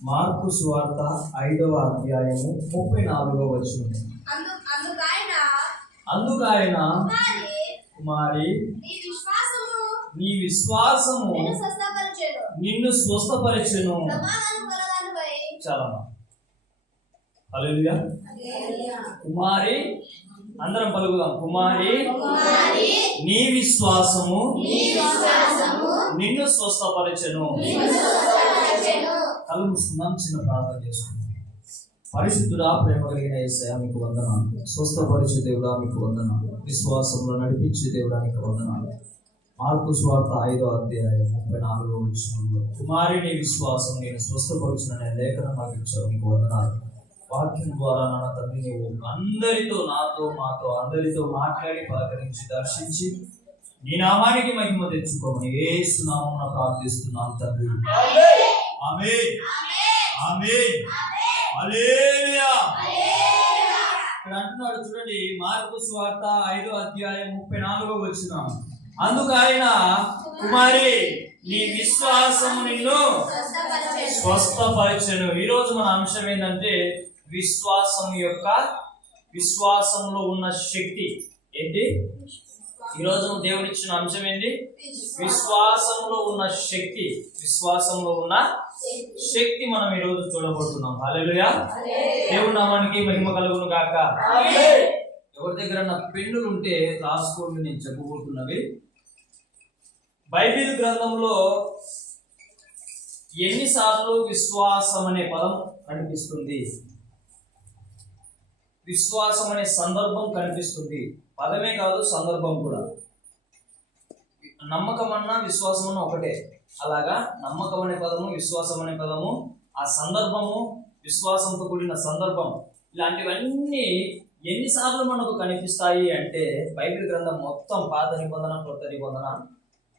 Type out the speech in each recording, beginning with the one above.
Mark సువార్త 5వ అధ్యాయము 34వ వచనం. అందుకాయన కుమారి నీ విశ్వాసము నిన్ను స్వస్థపరిచెను. చాలా హల్లెలూయా. కుమారి, అందరం పలుకుదాం. కుమారి నీ విశ్వాసము నిన్ను స్వస్థపరిచెను. కళ్ళు మూసుకుందాం, చిన్న ప్రార్థన చేసుకుందాం. పరిశుద్ధుడా, ప్రేమ కలిగిన యేసయ్యా మీకు వందనాలు. స్వస్థపరిచే దేవుడా మీకు వందనాలు. విశ్వాసంలో నడిపించే దేవుడా మీకు వందనాలు. మార్కు సువార్త 5వ అధ్యాయం 34వ వచనంలో కుమారి నీ విశ్వాసం నేను స్వస్థపరిచిన లేఖనం మాకు ఇచ్చావు, మీకు వందనాలు. వాక్యం ద్వారా నాన్న తండ్రి నీవు అందరితో, నాతో, మాతో అందరితో మాట్లాడి పలకరించి దర్శించి నీ నామానికి మహిమ తెచ్చుకోమని యేసు నామమున ప్రార్థిస్తున్నాం తండ్రి. ఆమేన్, ఆమేన్, హల్లెలూయా. ఇక్కడ అంటున్నాడు చూడండి, మార్కు సువార్త 5వ అధ్యాయం 34వ వచనం. అందుకాయన కుమారి నీ విశ్వాసము నిన్ను స్వస్థపరిచెను. ఈరోజు మన అంశం ఏంటంటే విశ్వాసంలో ఉన్న శక్తి ఏంటి? ఈరోజు దేవుని ఇచ్చిన అంశం ఏంటి? విశ్వాసంలో ఉన్న శక్తి. విశ్వాసంలో ఉన్న శక్తి మనం ఈరోజు చూడబోతున్నాం. హల్లెలూయా. దేవుని నామానికి మహిమ కలుగును గాక. ఎవరి దగ్గర పెన్నులు ఉంటే రాసుకోండి, నేను చెప్పబోతున్నవి. బైబిల్ గ్రంథంలో ఎన్నిసార్లు విశ్వాసం అనే పదం కనిపిస్తుంది? విశ్వాసం అనే సందర్భం కనిపిస్తుంది. పదమే కాదు, సందర్భం కూడా. నమ్మకం అన్నా విశ్వాసం అన్న ఒకటే. అలాగా నమ్మకం అనే పదము, విశ్వాసం అనే పదము, ఆ సందర్భము, విశ్వాసంతో కూడిన సందర్భం, ఇలాంటివన్నీ ఎన్నిసార్లు మనకు కనిపిస్తాయి అంటే బైబిల్ గ్రంథం మొత్తం పాత నిబంధన కొత్త నిబంధన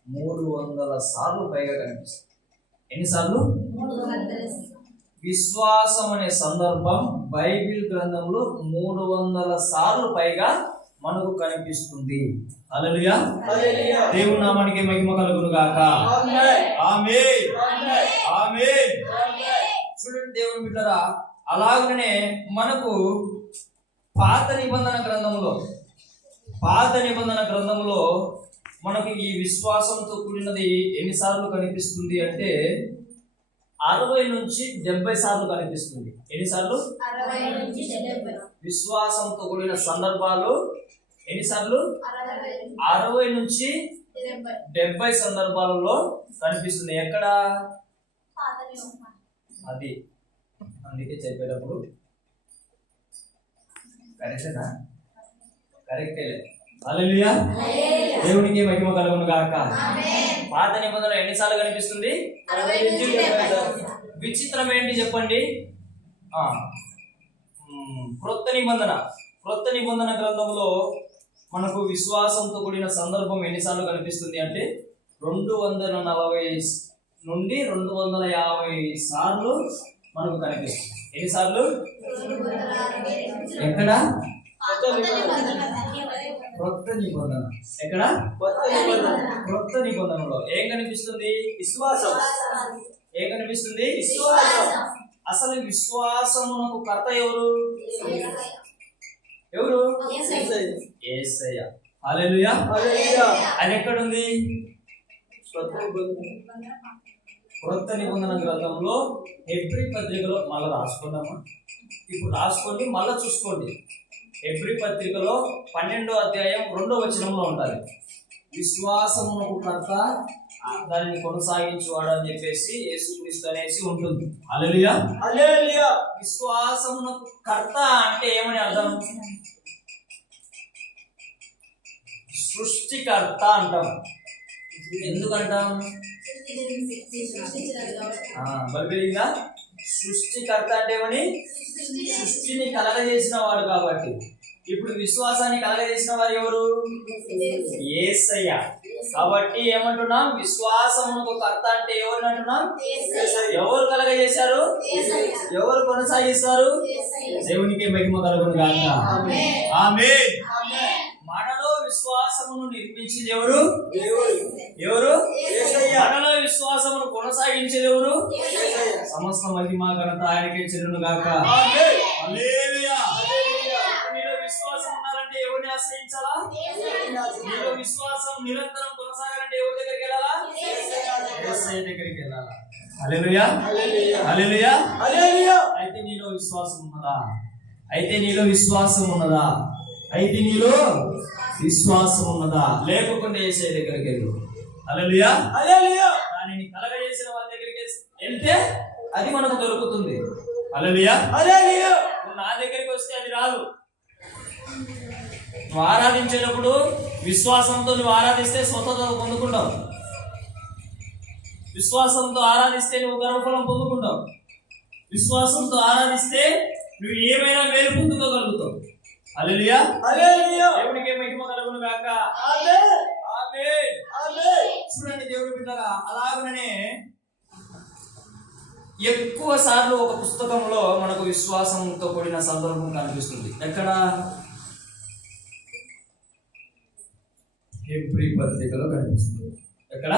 300 సార్లు పైగా కనిపిస్తుంది. ఎన్నిసార్లు? విశ్వాసం అనే సందర్భం బైబిల్ గ్రంథంలో 300 సార్లు పైగా మనకు కనిపిస్తుంది. హల్లెలూయా. దేవుని నామానికి మహిమ కలుగును గాక. ఆమేన్, ఆమేన్. చూడండి దేవుని బిడ్డలారా, అలాగనే మనకు పాత నిబంధన గ్రంథంలో మనకు ఈ విశ్వాసంతో కూడినది ఎన్నిసార్లు కనిపిస్తుంది అంటే 60 నుంచి 70 సార్లు కనిపిస్తుంది. ఎన్నిసార్లు? 60 నుంచి 70. విశ్వాసంతో కూడిన సందర్భాలు ఎన్నిసార్లు? 60 నుంచి 70 సందర్భాలలో కనిపిస్తుంది. ఎక్కడ? అది అందుకే చెప్పేటప్పుడు కరెక్టేనా? కరెక్టే. హల్లెలూయా. దేవునికి మహిమ కలుగును గాక. పాత నిబంధనలో ఎన్నిసార్లు కనిపిస్తుంది? 60 నుంచి 70. విచిత్రం ఏంటి చెప్పండి? క్రొత్త నిబంధన గ్రంథంలో మనకు విశ్వాసంతో కూడిన సందర్భం ఎన్నిసార్లు కనిపిస్తుంది అంటే 240 నుండి 250 సార్లు మనకు కనిపిస్తుంది. ఎన్నిసార్లు? ఎక్కడ? క్రొత్త నిబంధన. ఎక్కడ? క్రొత్త నిబంధనలో ఏం కనిపిస్తుంది? విశ్వాసం. ఏం కనిపిస్తుంది? విశ్వాసం. అసలు విశ్వాసమునకు కర్త ఎవరు? ఎవరు? యేసయ్య. హల్లెలూయా. అది ఎక్కడుంది? క్రొత్త నిబంధన గ్రంథంలో హెబ్రీ పత్రికలో మళ్ళీ రాసుకుందామా? ఇప్పుడు రాసుకోండి, మళ్ళా చూసుకోండి. హెబ్రీ పత్రికలో 12వ అధ్యాయం 2వ వచనంలో ఉంటుంది. విశ్వాసమునకు కర్త దానిని కొనసాగించువాడు అని చెప్పేసి యేసుక్రీస్తు అనేసి ఉంటుంది. హల్లెలూయా. హల్లెలూయా. విశ్వాసమునకు కర్త అంటే ఏమని అర్థం? సృష్టికర్త అంటాం. ఎందుకంటాం? బైబిల్గా సృష్టికర్త అంటే ఏమని? సృష్టిని కలగజేసిన వాడు కాబట్టి. ఇప్పుడు విశ్వాసాన్ని కలగజేసిన వారు ఎవరు? యేసయ్య. కాబట్టి ఏమంటున్నాం? విశ్వాసమునకు కర్త అంటే ఎవరు అంటున్నాం? ఎవరు కలగజేశారు? ఎవరు కొనసాగిస్తారు? దేవునికి మహిమ కలుగును గాక. ఆమేన్. మనలో విశ్వాసమును నిర్మించింది ఎవరు? ఎవరు? యేసయ్య. మనలో విశ్వాసమును కొనసాగించేది ఎవరు? సమస్త మహిమ ఘనత ఆయనకే చెల్లును గాక. ఆమేన్. హల్లెలూయా. మీలో విశ్వాసం ఉండాలంటే ఎవరిని ఆశ్రయించాలా? మీలో విశ్వాసం నిరంతరం కొనసాగాలంటే ఎవరి దగ్గరికి వెళ్ళాలా? యేసయ్య దగ్గరికి వెళ్ళాలా? హల్లెలూయా. హల్లెలూయా. హల్లెలూయా. అయితే నీలో విశ్వాసం ఉన్నదా? అయితే నీలో విశ్వాసం ఉన్నదా? అయితే నీలో విశ్వాసం ఉన్నదా? లేకపోతే యేసయ్య దగ్గరికి వెళ్ళు. హల్లెలూయా. హల్లెలూయా. దానిని కలగజేసిన వారి దగ్గరికి వెళ్తే అది మనకు దొరుకుతుంది. హల్లెలూయా. హల్లెలూయా. నువ్వు నా దగ్గరికి వస్తే అది రాదు. నువ్వు ఆరాధించేటప్పుడు విశ్వాసంతో నువ్వు ఆరాధిస్తే స్వతత పొందుకుంటావు. విశ్వాసంతో ఆరాధిస్తే నువ్వు గర్వఫలం పొందుకుంటావు. విశ్వాసంతో ఆరాధిస్తే నువ్వు ఏమైనా మేలు పొందుకోగలుగుతావు. హల్లెలూయా. హల్లెలూయా. దేవునికి మహిమ కలుగును గాక. ఆమేన్. ఆమేన్. ఆమేన్. చూడండి దేవుడి బిడ్డలారా, అలాగనే ఎక్కువ సార్లు ఒక పుస్తకంలో మనకు విశ్వాసంతో కూడిన సందర్భం కనిపిస్తుంది. ఎక్కడ? హెబ్రీ పత్రికలో కనిపిస్తుంది. ఎక్కడ?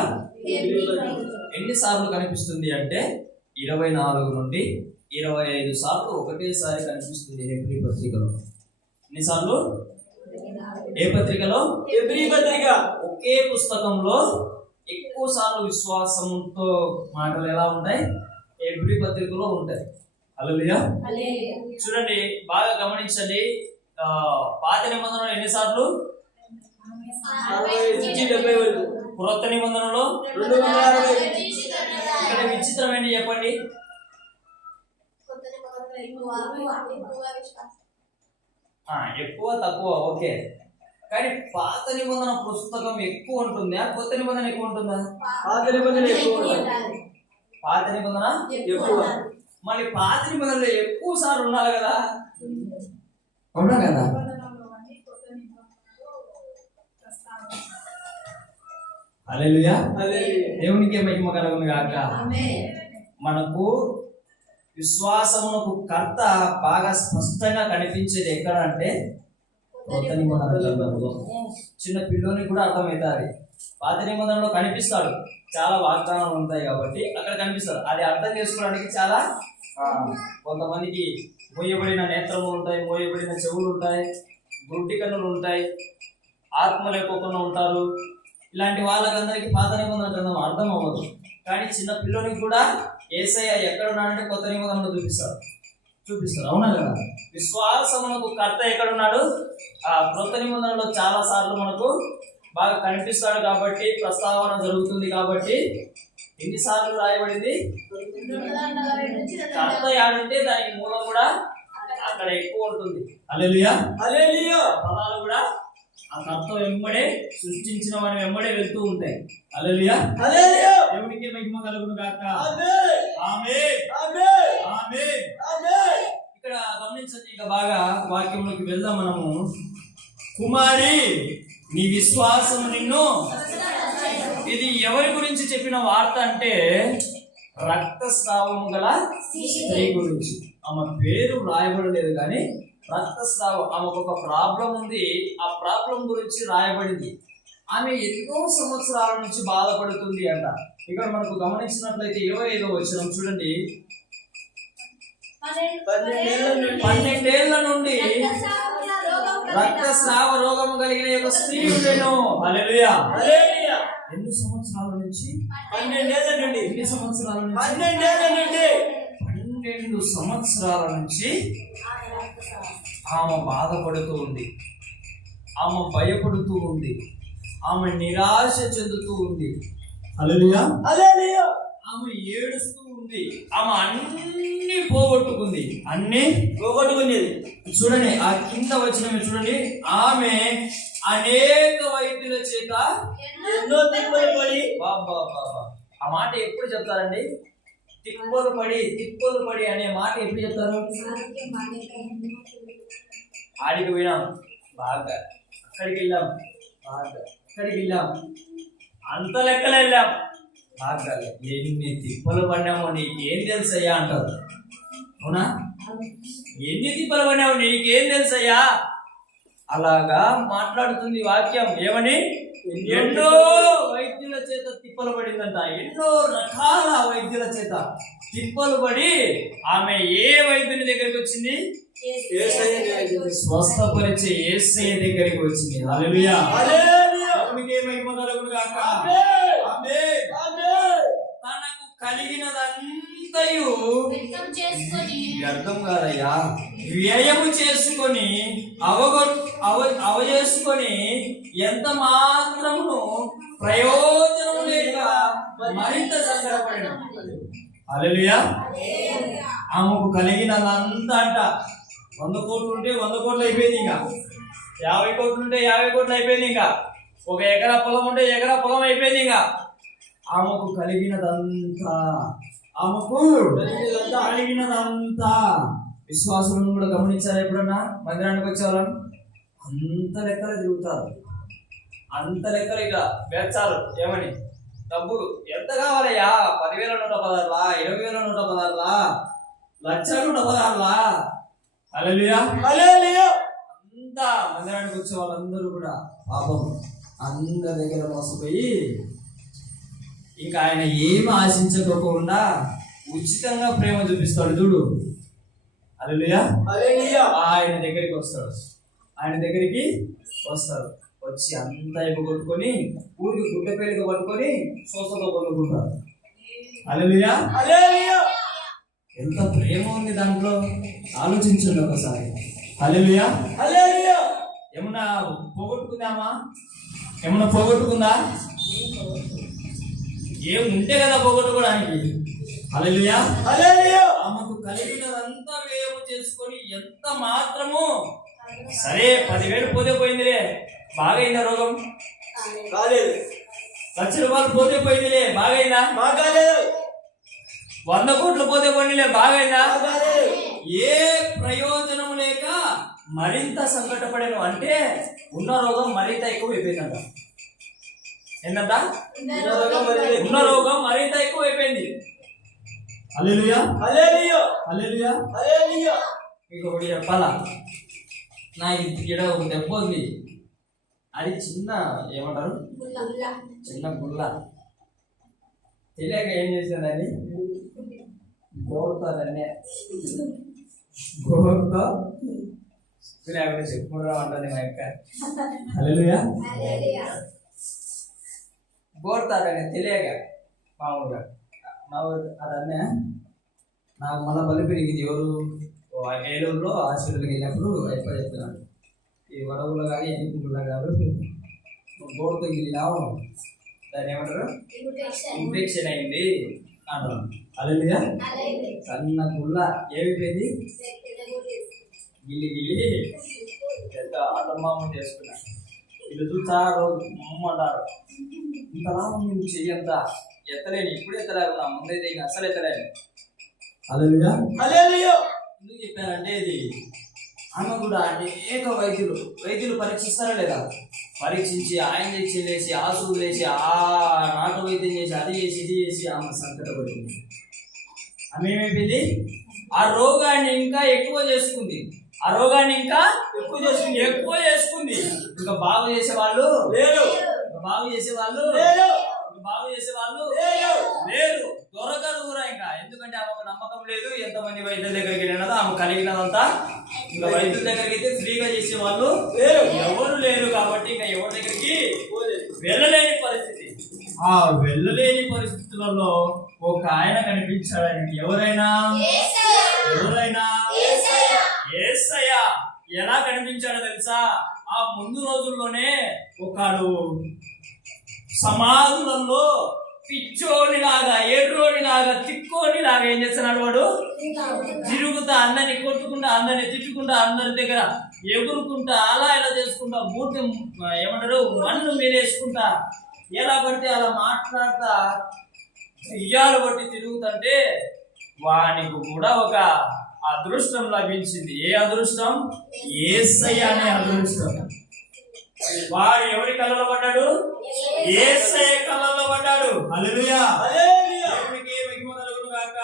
ఎన్నిసార్లు కనిపిస్తుంది అంటే 24 నుండి 25 సార్లు ఒకటేసారి కనిపిస్తుంది హెబ్రీ పత్రికలో. ఎన్నిసార్లు? ఏ పత్రికలో? హెబ్రీ పత్రిక. ఒకే పుస్తకంలో ఎక్కువ సార్లు విశ్వాసంతో మాటలు ఎలా ఉంటాయి? హెబ్రీ పత్రికలో ఉంటాయి. హల్లెలూయా. చూడండి, బాగా గమనించండి. పాత నిబంధనలో ఎన్నిసార్లు? 60 నుంచి 70 వరకు. క్రొత్త నిబంధనలో 260. ఇక్కడ విచిత్రం ఏంటి చెప్పండి? ఎక్కువ తక్కువ ఓకే, కానీ పాత నిబంధన పుస్తకం ఎక్కువ ఉంటుందా? కొత్త నిబంధన ఎక్కువ ఉంటుందా? పాత నిబంధన ఎక్కువ ఉంటుంది. పాత నిబంధన ఎక్కువ. మళ్ళీ పాత నిబంధనలో ఎక్కువ సార్లు ఉండాలి కదా? అవునా కదా? హల్లెలూయా. హల్లెలూయా. దేవునికి మహిమ కలుగును గాక. మనకు విశ్వాసమునకు కర్త బాగా స్పష్టంగా కనిపించేది ఎక్కడ అంటే కొత్త నిబంధన గ్రంథంలో. చిన్న పిల్లోనికి కూడా అర్థమవుతుంది. పాత నిబంధనలో కనిపిస్తాడు, చాలా వాగ్దానాలు ఉంటాయి కాబట్టి అక్కడ కనిపిస్తాడు. అది అర్థం చేసుకోవడానికి చాలా కొంతమందికి మోయబడిన నేత్రములు ఉంటాయి, మోయబడిన చెవులు ఉంటాయి, గుడ్డి కన్నులు ఉంటాయి, ఆత్మ లేకోకుండా ఉంటారు. ఇలాంటి వాళ్ళకందరికీ పాత నిబంధన గ్రంథం అర్థం అవ్వదు. కానీ చిన్న పిల్లోనికి కూడా యేసయ్య ఎక్కడ ఉన్నాడంటే కొత్త నిబంధనలో చూపిస్తారు. అవునా కదా? విశ్వాసమునకు కర్త ఎక్కడున్నాడు? ఆ కొత్త నిబంధనలో చాలా సార్లు మనకు బాగా కనిపిస్తాడు కాబట్టి ప్రస్తావన జరుగుతుంది. కాబట్టి ఎన్నిసార్లు రాయబడింది? కర్త యాడంటే దానికి మూలం కూడా అక్కడ ఎక్కువ ఉంటుంది. హల్లెలూయా. హల్లెలూయా. పదాలు కూడా ఆ కర్త వెంబడే సృష్టించిన వారి వెంబడే వెళ్తూ ఉంటాయి. హల్లెలూయా. హల్లెలూయా. దేవునికి మహిమ కలుగును గాక. ఆమేన్. ఆమేన్. ఆమేన్. ఆమేన్. ఆమేన్. ఇక్కడ గమనించండి, ఇక బాగా వాక్యంలోకి వెళ్దాం మనము. కుమారి, నీ విశ్వాసం నిన్ను. ఇది ఎవరి గురించి చెప్పిన వార్త అంటే రక్తస్రావము గల స్త్రీ గురించి. ఆమె పేరు రాయబడలేదు కానీ రక్తస్రావం, ఆమెకు ఒక ప్రాబ్లం ఉంది. ఆ ప్రాబ్లం గురించి రాయబడింది. ఆమె ఎన్నో సంవత్సరాల నుంచి బాధపడుతుంది అంట. ఇక్కడ మనకు గమనించినట్లయితే 25వ వచనం చూడండి. 12 ఏళ్ల నుండి రక్తస్రావ రోగము కలిగిన ఒక స్త్రీ ఉండేను. హల్లెలూయా. హల్లెలూయా. ఎన్ని సంవత్సరాల నుంచి? 12 ఏళ్ల నుండి. ఎన్ని సంవత్సరాల నుంచి? 12 ఏళ్ల నుండి. 12 సంవత్సరాల నుంచి ఆమె బాధపడుతూ ఉంది, ఆమె భయపడుతూ ఉంది, ఆమె నిరాశ చెందుతూ ఉంది. హల్లెలూయా. హల్లెలూయా. ఆమె ఏడుస్తూ ఉంది. ఆమె అన్ని పోగొట్టుకుంది, అన్ని పోగొట్టుకునేది. చూడండి ఆ కింద వచ్చిన చూడండి. ఆమె అనేక వైద్యుల చేత ఎన్నో తిప్పలు పడి. బాబా ఆ మాట ఎప్పుడు చెప్తారండి? తిప్పలు పడి అనే మాట ఎప్పుడు చెప్తారు? ఆడికి పోయినాం బాగా, అక్కడికి వెళ్ళాం బాగా, ఇక్కడికి వెళ్ళాం, అంత లెక్కలు వెళ్ళాం బాగా, ఎన్ని తిప్పలు పడినామో నీకేం తెలుసయ్యా అంటారు. అవునా? ఎన్ని తిప్పలు పడినామో నీకేం తెలుసయ్యా? అలాగా మాట్లాడుతుంది వాక్యం. ఏమని? ఎన్నో వైద్యుల చేత తిప్పలు పడిందంట. ఎన్నో రకాల వైద్యుల చేత తిప్పలు పడి ఆమె ఏ వైద్యుని దగ్గరికి వచ్చింది? స్వస్థపరిచే యేసయ్య దగ్గరికి వచ్చింది. హల్లెలూయా. దేవునికే మహిమ కలుగును గాక. ఆమేన్. తనకు కలిగినదంతయు వ్యర్థం కాదయ్యా, వ్యయము చేసుకొని అవచేసుకొని ఎంత మాత్రమును ప్రయోజనం లేక మరింత సంకటపడిన. హల్లెలూయా. ఆమెకు కలిగినదంతా అంట 100 కోట్లు ఉంటే 100 కోట్లు అయిపోయింది. ఇంకా 50 కోట్లు ఉంటే 50 కోట్లు అయిపోయింది. ఇంకా 1 ఎకరా పొలం ఉంటే ఎకరా పొలం అయిపోయింది. ఇంకా ఆమెకు కలిగినదంతా విశ్వాసులను కూడా గమనించారు. ఎప్పుడన్నా మందిరానికి వచ్చేవాళ్ళని అంత లెక్కలు తిరుగుతారు. అంత లెక్కలు ఇక వేర్చారు. ఏమని? డబ్బులు ఎంత కావాలయ్యా? 10,116, 20,116, 1,116. హల్లెలూయా. అంతా మందిరానికి వచ్చే వాళ్ళందరూ కూడా పాపం అందరి దగ్గర మోసపోయి ఇంకా ఆయన ఏమి ఆశించకోకుండా ఉచితంగా ప్రేమ చూపిస్తాడు. చూడు. హల్లెలూయా. ఆయన దగ్గరికి వస్తాడు. వచ్చి అంతా కొట్టుకొని ఊరికి గుడ్డ పేలిక పట్టుకొని సోసతో కొనుక్కుంటారు. హల్లెలూయా. ఎంత ప్రేమ ఉంది దాంట్లో, ఆలోచించండి ఒకసారి. హల్లెలూయా. ఏమన్నా పోగొట్టుకుందామా? ఏమన్నా పోగొట్టుకుందా? ఏముంటే కదా పోగొట్టుకోవడానికి. హల్లెలూయా. ఆమెకు కలిగినదంతా వ్యయము చేసుకొని ఎంత మాత్రము. సరే 10,000 పోతే పోయిందిలే, బాగైందా? రోగం కాలేదు. 1,00,000 రూపాయలు పోతే పోయిందిలే, బాగైందా? 100 కోట్లు పోతే పోయిందిలే, బాగైందా? ఏ ప్రయోజనం లేక మరింత సంకటపడేను. అంటే ఉన్న రోగం మరింత ఎక్కువ అయిపోయిందంట. ఏంటంట? ఉన్న రోగం మరింత ఎక్కువ అయిపోయింది. హల్లెలూయా. మీకు ఒకటి చెప్పాలా? నాకు ఇక్కడ ఒక దెబ్బ ఉంది. అది చిన్న ఏమంటారు, చిన్న గుల్ల. తెలియక ఏం చేసిందని గోరుతారనే గోరుతో లేకపోతే చెప్పుకుంటా ఉంటుంది మా యొక్క. హల్లెలూయా. గోరుతారని తెలియక మామూలుగా అదన్నే నాకు మళ్ళీ బలి పెరిగింది. ఎవరు? ఏలూరులో హాస్పిటల్కి వెళ్ళినప్పుడు అయిపోయి చెప్తున్నాను, ఈ వడవులో కానీ ఎన్నికల్లో కాదు గోరుతో వెళ్ళినావు, దాన్ని ఏమంటారు, ఇన్ఫెక్షన్ అయింది అంటారు. హల్లెలూయా. సన్న గుల్ల ఏమైపోయింది? గిల్లి ఎంత ఆటమ్మ చేసుకున్నా. వీళ్ళు చూసారు అమ్మంటారు, ఇంతలా నేను చెయ్యంత ఎత్తలేను, ఇప్పుడు ఎత్తలేకున్నా, ముందైతే ఇంకా అసలు ఎత్తలేను. హల్లెలూయా. ఎందుకు చెప్పారంటే ఇది ఆమె కూడా అనేక వైద్యులు పరీక్షిస్తారా లేదా? పరీక్షించి ఆయన తెచ్చి ఆ సూదులు వేసి ఆ నాటు వైద్యం చేసి అది చేసి ఇది చేసి ఆమె సంకటపడింది. ఆమె ఏమైపోయింది? ఆ రోగాన్ని ఇంకా ఎక్కువ చేసుకుంది. ఇంకా బాగు చేసేవాళ్ళు లేరు. దొరకరు కూడా ఇంకా. ఎందుకంటే ఆమెకు నమ్మకం లేదు. ఎంతమంది వైద్యుల దగ్గరికి వెళ్ళినదో ఆమె కలిగినదంతా ఇంకా వైద్యుల దగ్గరికి అయితే ఫ్రీగా చేసేవాళ్ళు ఎవరు లేరు. కాబట్టి ఇంకా ఎవరి దగ్గరికి వెళ్ళలేని పరిస్థితి. ఆ వెళ్ళలేని పరిస్థితులలో ఒక ఆయన కనిపించాడు. ఎవరైనా యేసయ్య. ఎలా కనిపించాడో తెలుసా? ఆ ముందు రోజుల్లోనే ఒకడు సమాధులలో పిచ్చోనిలాగా, ఎర్రోనిలాగా, తిక్కోనిలాగా ఏం చేస్తున్నాడు? వాడు తిరుగుతా, అందరిని కొట్టుకుంటా, అందరిని తిట్టుకుంటా, అందరి దగ్గర ఎగురుకుంటా, అలా ఇలా చేసుకుంటా, మూర్తి ఏమంటారు మన్ను మీరేసుకుంటా, ఎలా పడితే అలా మాట్లాడతా ఇయ్యాలు బట్టి తిరుగుతుంటే వానికి కూడా ఒక అదృష్టం లభించింది. ఏ అదృష్టం? యేసయ్య అనే అదృష్టం. వాడు ఎవరి కళ్ళలో పడ్డాడు? యేసయ్య కళ్ళలో పడ్డాడు. హల్లెలూయా. దేవునికి మహిమ కలుగును గాక.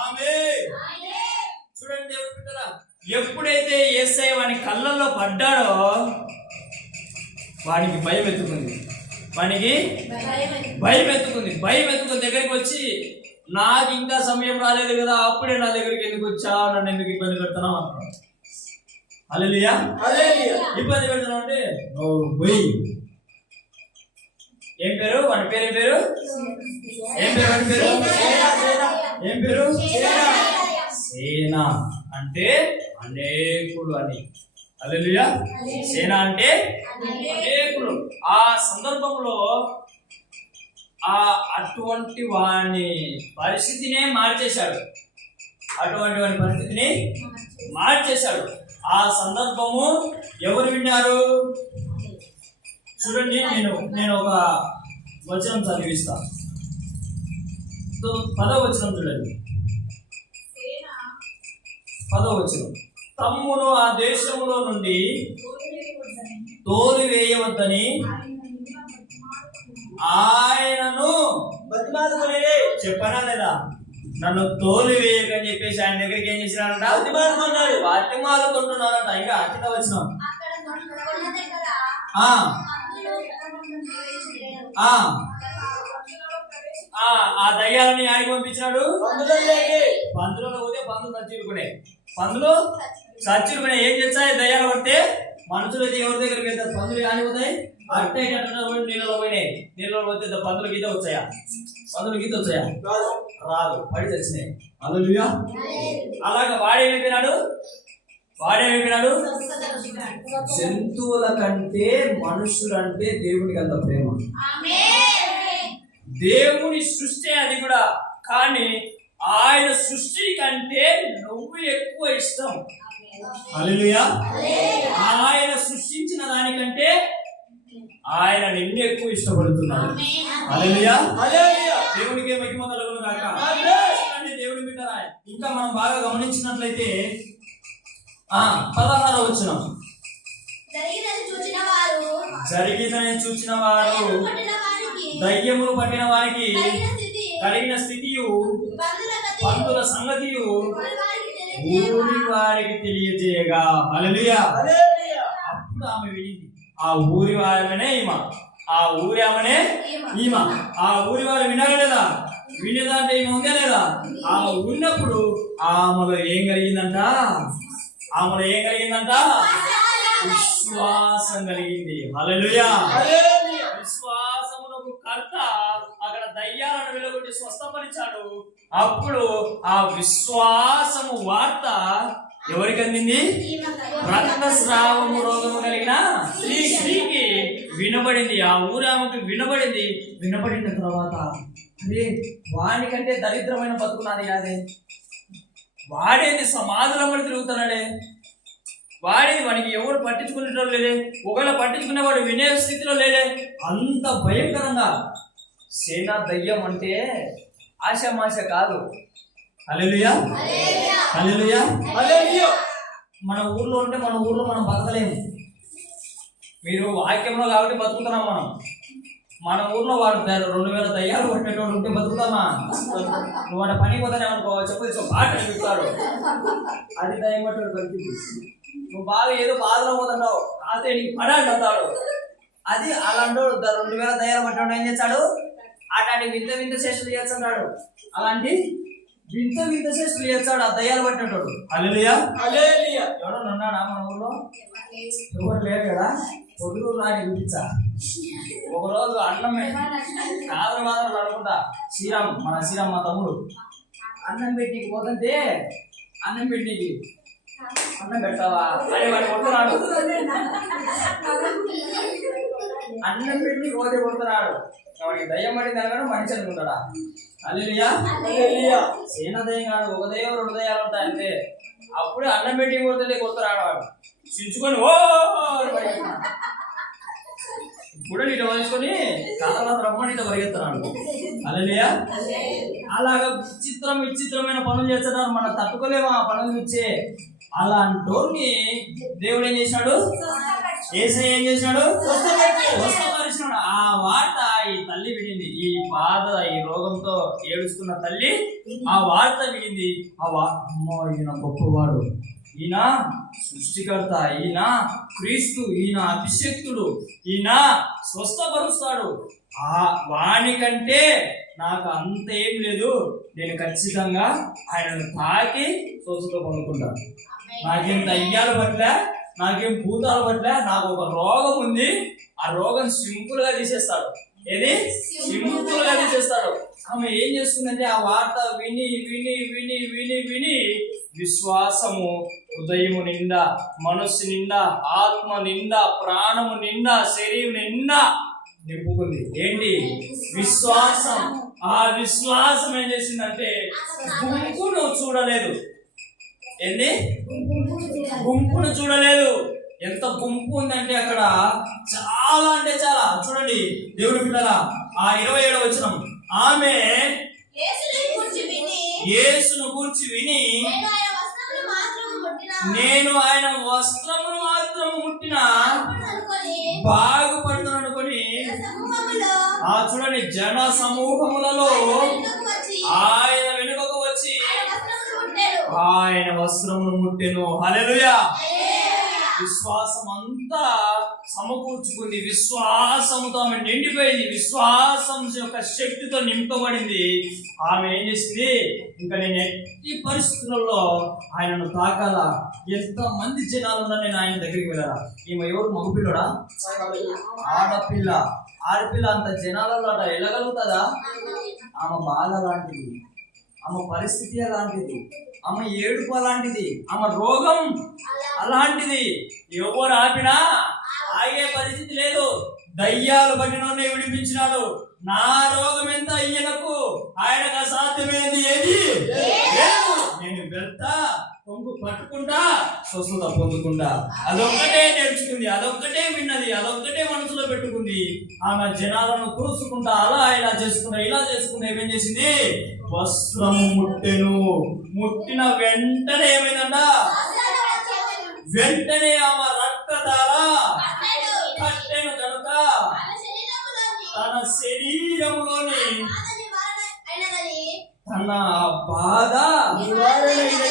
ఆమేన్. చూడండి దేవుని బిడ్డలారా, ఎప్పుడైతే యేసయ్య వాని కళ్ళల్లో పడ్డాడో వానికి భయం ఎత్తుకుంది. భయం ఎత్తుకుని దగ్గరికి వచ్చి, నాకు ఇంకా సమయం రాలేదు కదా, అప్పుడే నా దగ్గరికి ఎందుకు వచ్చావు, నన్ను ఎందుకు ఇబ్బంది పెడుతున్నావు అంటున్నాడు. హల్లెలూయా. ఇబ్బంది పెడుతున్నావు అంటే నువ్వు పోయి. ఏం పేరు వాడి పేరు? ఏం పేరు? సేన అంటే అనేకులు అని. హల్లెలూయా. సేన అంటే అనేకులు. ఆ సందర్భంలో అటువంటి వాని పరిస్థితినే మార్చేశాడు. ఆ సందర్భము ఎవరు విన్నారు చూడండి. నేను ఒక వచనం చదివిస్తా. 10వ వచనం చూడండి. 10వ వచనం. తమ్మును ఆ దేశములో నుండి తోలివేయవద్దని ఆయనను చెప్పనా లేదా? నన్ను తోలివేయకని చెప్పేసి ఆయన దగ్గరికి ఏం చేసినాడంట? బతిమాలుకుంటున్నాడంట. ఇంకా అతిథ వచ్చిన ఆ దయ్యాలని ఆడికి పంపించినాడు. పందులలో పోతే పందులు చచ్చిరుకునే ఏం చేస్తాయి? దయ్యాలు పడితే మనుషులు అయితే ఎవరి దగ్గరికి వెళ్తారు? పందులు ఆడిపోతాయి. అట్టే నీళ్ళలో పోయినాయి. నీళ్ళలో పోతే పందులు గీత వచ్చాయా? రాదు, పడి తెచ్చినాయి. హల్లెలూయా. అలాగా వాడేమైపోయినాడు? జంతువుల కంటే మనుషులంటే దేవునికి అంత ప్రేమ. దేవుని సృష్టి అది కూడా, కానీ ఆయన సృష్టి కంటే నువ్వు ఎక్కువ ఇష్టం. హల్లెలూయా. ఆయన సృష్టించిన దానికంటే ఆయన నిన్ను ఎక్కువ ఇష్టపడుతున్నాడు. హల్లెలూయా. దేవునికి మహిమ కలుగును గాక. దేవుని బిడ్డరా, ఇంకా మనం బాగా గమనించినట్లయితే 16వ వచనం. జరిగినది చూచిన వారు దయ్యములు పట్టిన వారికి కలిగిన స్థితియు పంతుల సంగతియు ఊరి వారికి తెలియజేయగా. హల్లెలూయా. అప్పుడు ఆమె వినింది. ఆ ఊరి వారనే ఈమె. ఆ ఊరి ఆమెనే ఈమె. ఆ ఊరి వారు విన్నారా లేదా? వినేదంటే ఈమె ఉందా లేదా? ఆ ఉన్నప్పుడు ఆమెలో ఏం కలిగిందంట? విశ్వాసం కలిగింది. హల్లెలూయా. విశ్వాసమునకు కర్త అక్కడ దయ్యాలను వెలుగొట్టి స్వస్థపరిచాడు. అప్పుడు ఆ విశ్వాసము వార్త ఎవరికి అందింది? రక్తస్రావము రోగము కలిగిన స్త్రీకి వినబడింది. ఆ ఊరామెకు వినబడింది. వినబడిన తర్వాత అదే వాడికంటే దరిద్రమైన బతుకున్నది కాదే, వాడేది సమాధులమ్మడి తిరుగుతున్నాడే, వాడికి ఎవరు పట్టించుకునేటోళ్ళు లేదే, ఒకవేళ పట్టించుకునేవాడు వినే స్థితిలో లేదే. అంత భయంకరంగా సేన దయ్యం అంటే ఆశమాశ కాదు. హల్లెలూయా. మన ఊర్లో ఉంటే మన ఊర్లో మనం బతకలేము. మీరు వాక్యంలో కాబట్టి బతుకుతున్నాం మనం. మన ఊర్లో వాడు 2000 దయ్యాలు కొట్టేటోడు ఉంటే బతుకుతామా? నువ్వు వాడు పని పోతానేమనుకో, చెప్పు పాట చెప్తాడు, అది దయ్యం కొట్టాడు పరిస్థితి. నువ్వు బాగా ఏదో బాధలో పోతున్నావు, కాస్తే నీకు పడాడు అంటాడు. అది అలాంటి 2000 దయ్యాలు పట్టాడు ఏం చేస్తాడు? అట్లాంటి వింత చేష్టలు చేస్తున్నాడు. అలాంటి వింత చేష్టలు చేస్తాడు ఆ దయ్యాలు పట్టినట్టు. హల్లెలూయా. ఎవడన్నా ఉన్నాడా మన ఊళ్ళో? ఎవరు లేరు కదా. పొద్దురు రాని చూపించా. ఒకరోజు అన్నం కాదరు అనుకుంటా, మన శ్రీరామ్ మా తమ్ముడు అన్నం పెట్టికి పోతుంటే, అన్నం పెట్టావా అని వాడు కొడుతున్నాడు. అన్నం పెట్టి పోతే కొడుతున్నాడు. వాడికి దయ్యం పడింది అనగానే మనిషి అనుకుంటాడా? హల్లెలూయా. సేన దయ్యం కాదు, ఒక దయ్యం 2 దయ్యాలు ఉంటాయంటే. అప్పుడే అన్నం పెట్టి పోతుంటే కొడుతున్నాడు. వాడు చించుకొని ఓ ఇప్పుడు నీట వదులుకొని కాలంలో రమ్మని పరిగెత్తున్నాడు. హల్లెలూయా. అలాగా విచిత్రమైన పనులు చేస్తున్నారు. మనం తట్టుకోలేము ఆ పనులు ఇచ్చే. అలాంటి దేవుడు ఏం చేసినాడు? యేసయ్య ఏం చేసినాడు? స్వస్థపరిచినాడు. ఆ వార్త ఈ తల్లి వినింది. ఈ బాధ, ఈ రోగంతో ఏడుస్తున్న తల్లి ఆ వార్త వినింది. అమ్మో ఈయన గొప్పవాడు, ఈయన సృష్టికర్త, ఈయన క్రీస్తు, ఈయన అభిషక్తుడు, ఈయన స్వస్థపరుస్తాడు. వానికంటే నాకు అంత ఏం లేదు, నేను ఖచ్చితంగా ఆయనను తాకి స్వస్థత పొందుకుంటాను. నాకేం దయ్యాలు పట్లే, నాకేం భూతాలు పట్లే, నాకు ఒక రోగం ఉంది, ఆ రోగం సింపుల్ గా తీసేస్తాడు. ఏది సింపుల్ గా తీసేస్తాడు. ఆమె ఏం చేస్తుందంటే ఆ వార్త విని విని విని విని విని విశ్వాసము హృదయము నిండా, మనస్సు నిండా, ఆత్మ నిండా, ప్రాణము నిండా, శరీరం నిండా నింపుకుంది. ఏంటి? విశ్వాసం. ఆ విశ్వాసం ఏం చేసిందంటే గుంపును చూడలేదు. ఏంది? గుంపును చూడలేదు. ఎంత గుంపు ఉందంటే అక్కడ చాలా అంటే చాలా. చూడండి దేవుడి పిల్లల ఆ 27వ వచనం, ఆమె యేసును గూర్చి విని నేను ఆయన వస్త్రమును మాత్రం ముట్టినా బాగుపడుతాను అనుకొని చూడండి జన సమూహములలో ఆయన వెనుకకు వచ్చి ఆయన వస్త్రమును ముట్టెను. హల్లెలూయా. విశ్వాసం అంతా సమకూర్చుకుంది, విశ్వాసముతో ఆమె నిండిపోయింది, విశ్వాసం యొక్క శక్తితో నింపబడింది. ఆమె ఏం చేసింది? ఇంకా నేను ఎట్టి పరిస్థితులలో ఆయనను తాకాల, ఎంత మంది జనాలు ఉన్నా నేను ఆయన దగ్గరికి వెళ్ళాలా. ఈమె ఎవరు? మగపిల్లడా? ఆడపిల్ల. ఆడపిల్ల అంత జనాలలో అట వెళ్ళగలుగుతుందా? ఆమె బాధ లాంటిది, ఆమె పరిస్థితి అలాంటిది, ఆమె ఏడుపు అలాంటిది, ఆమె రోగం అలాంటిది. ఎవరు ఆపినా ఆగే పరిస్థితి లేదు. దయ్యాలు పట్టినోనే విడిపించినాడు. నా రోగం ఎంత అయ్యనకు ఆయనకు అసాధ్యమైనది ఏది లేదు. నేను వెళ్తా, కొంగు పట్టుకుంటా, స్వస్థత పొందుకుంటా. అదొక్కటే నేర్చుకుంది, అదొక్కటే విన్నది, అదొక్కటే మనసులో పెట్టుకుంది. ఆమె జనాలను తోసుకుంటా అలా ఇలా చేసుకుంటా ఇలా చేసుకుంటా ఏమేం చేసింది? వస్త్రము ముట్టెను. ముట్టిన వెంటనే ఏమైందంట? వెంటనే ఆమె రక్తధార కట్టెను కనుక తన శరీరములోని తన బాధ నివారణైనదని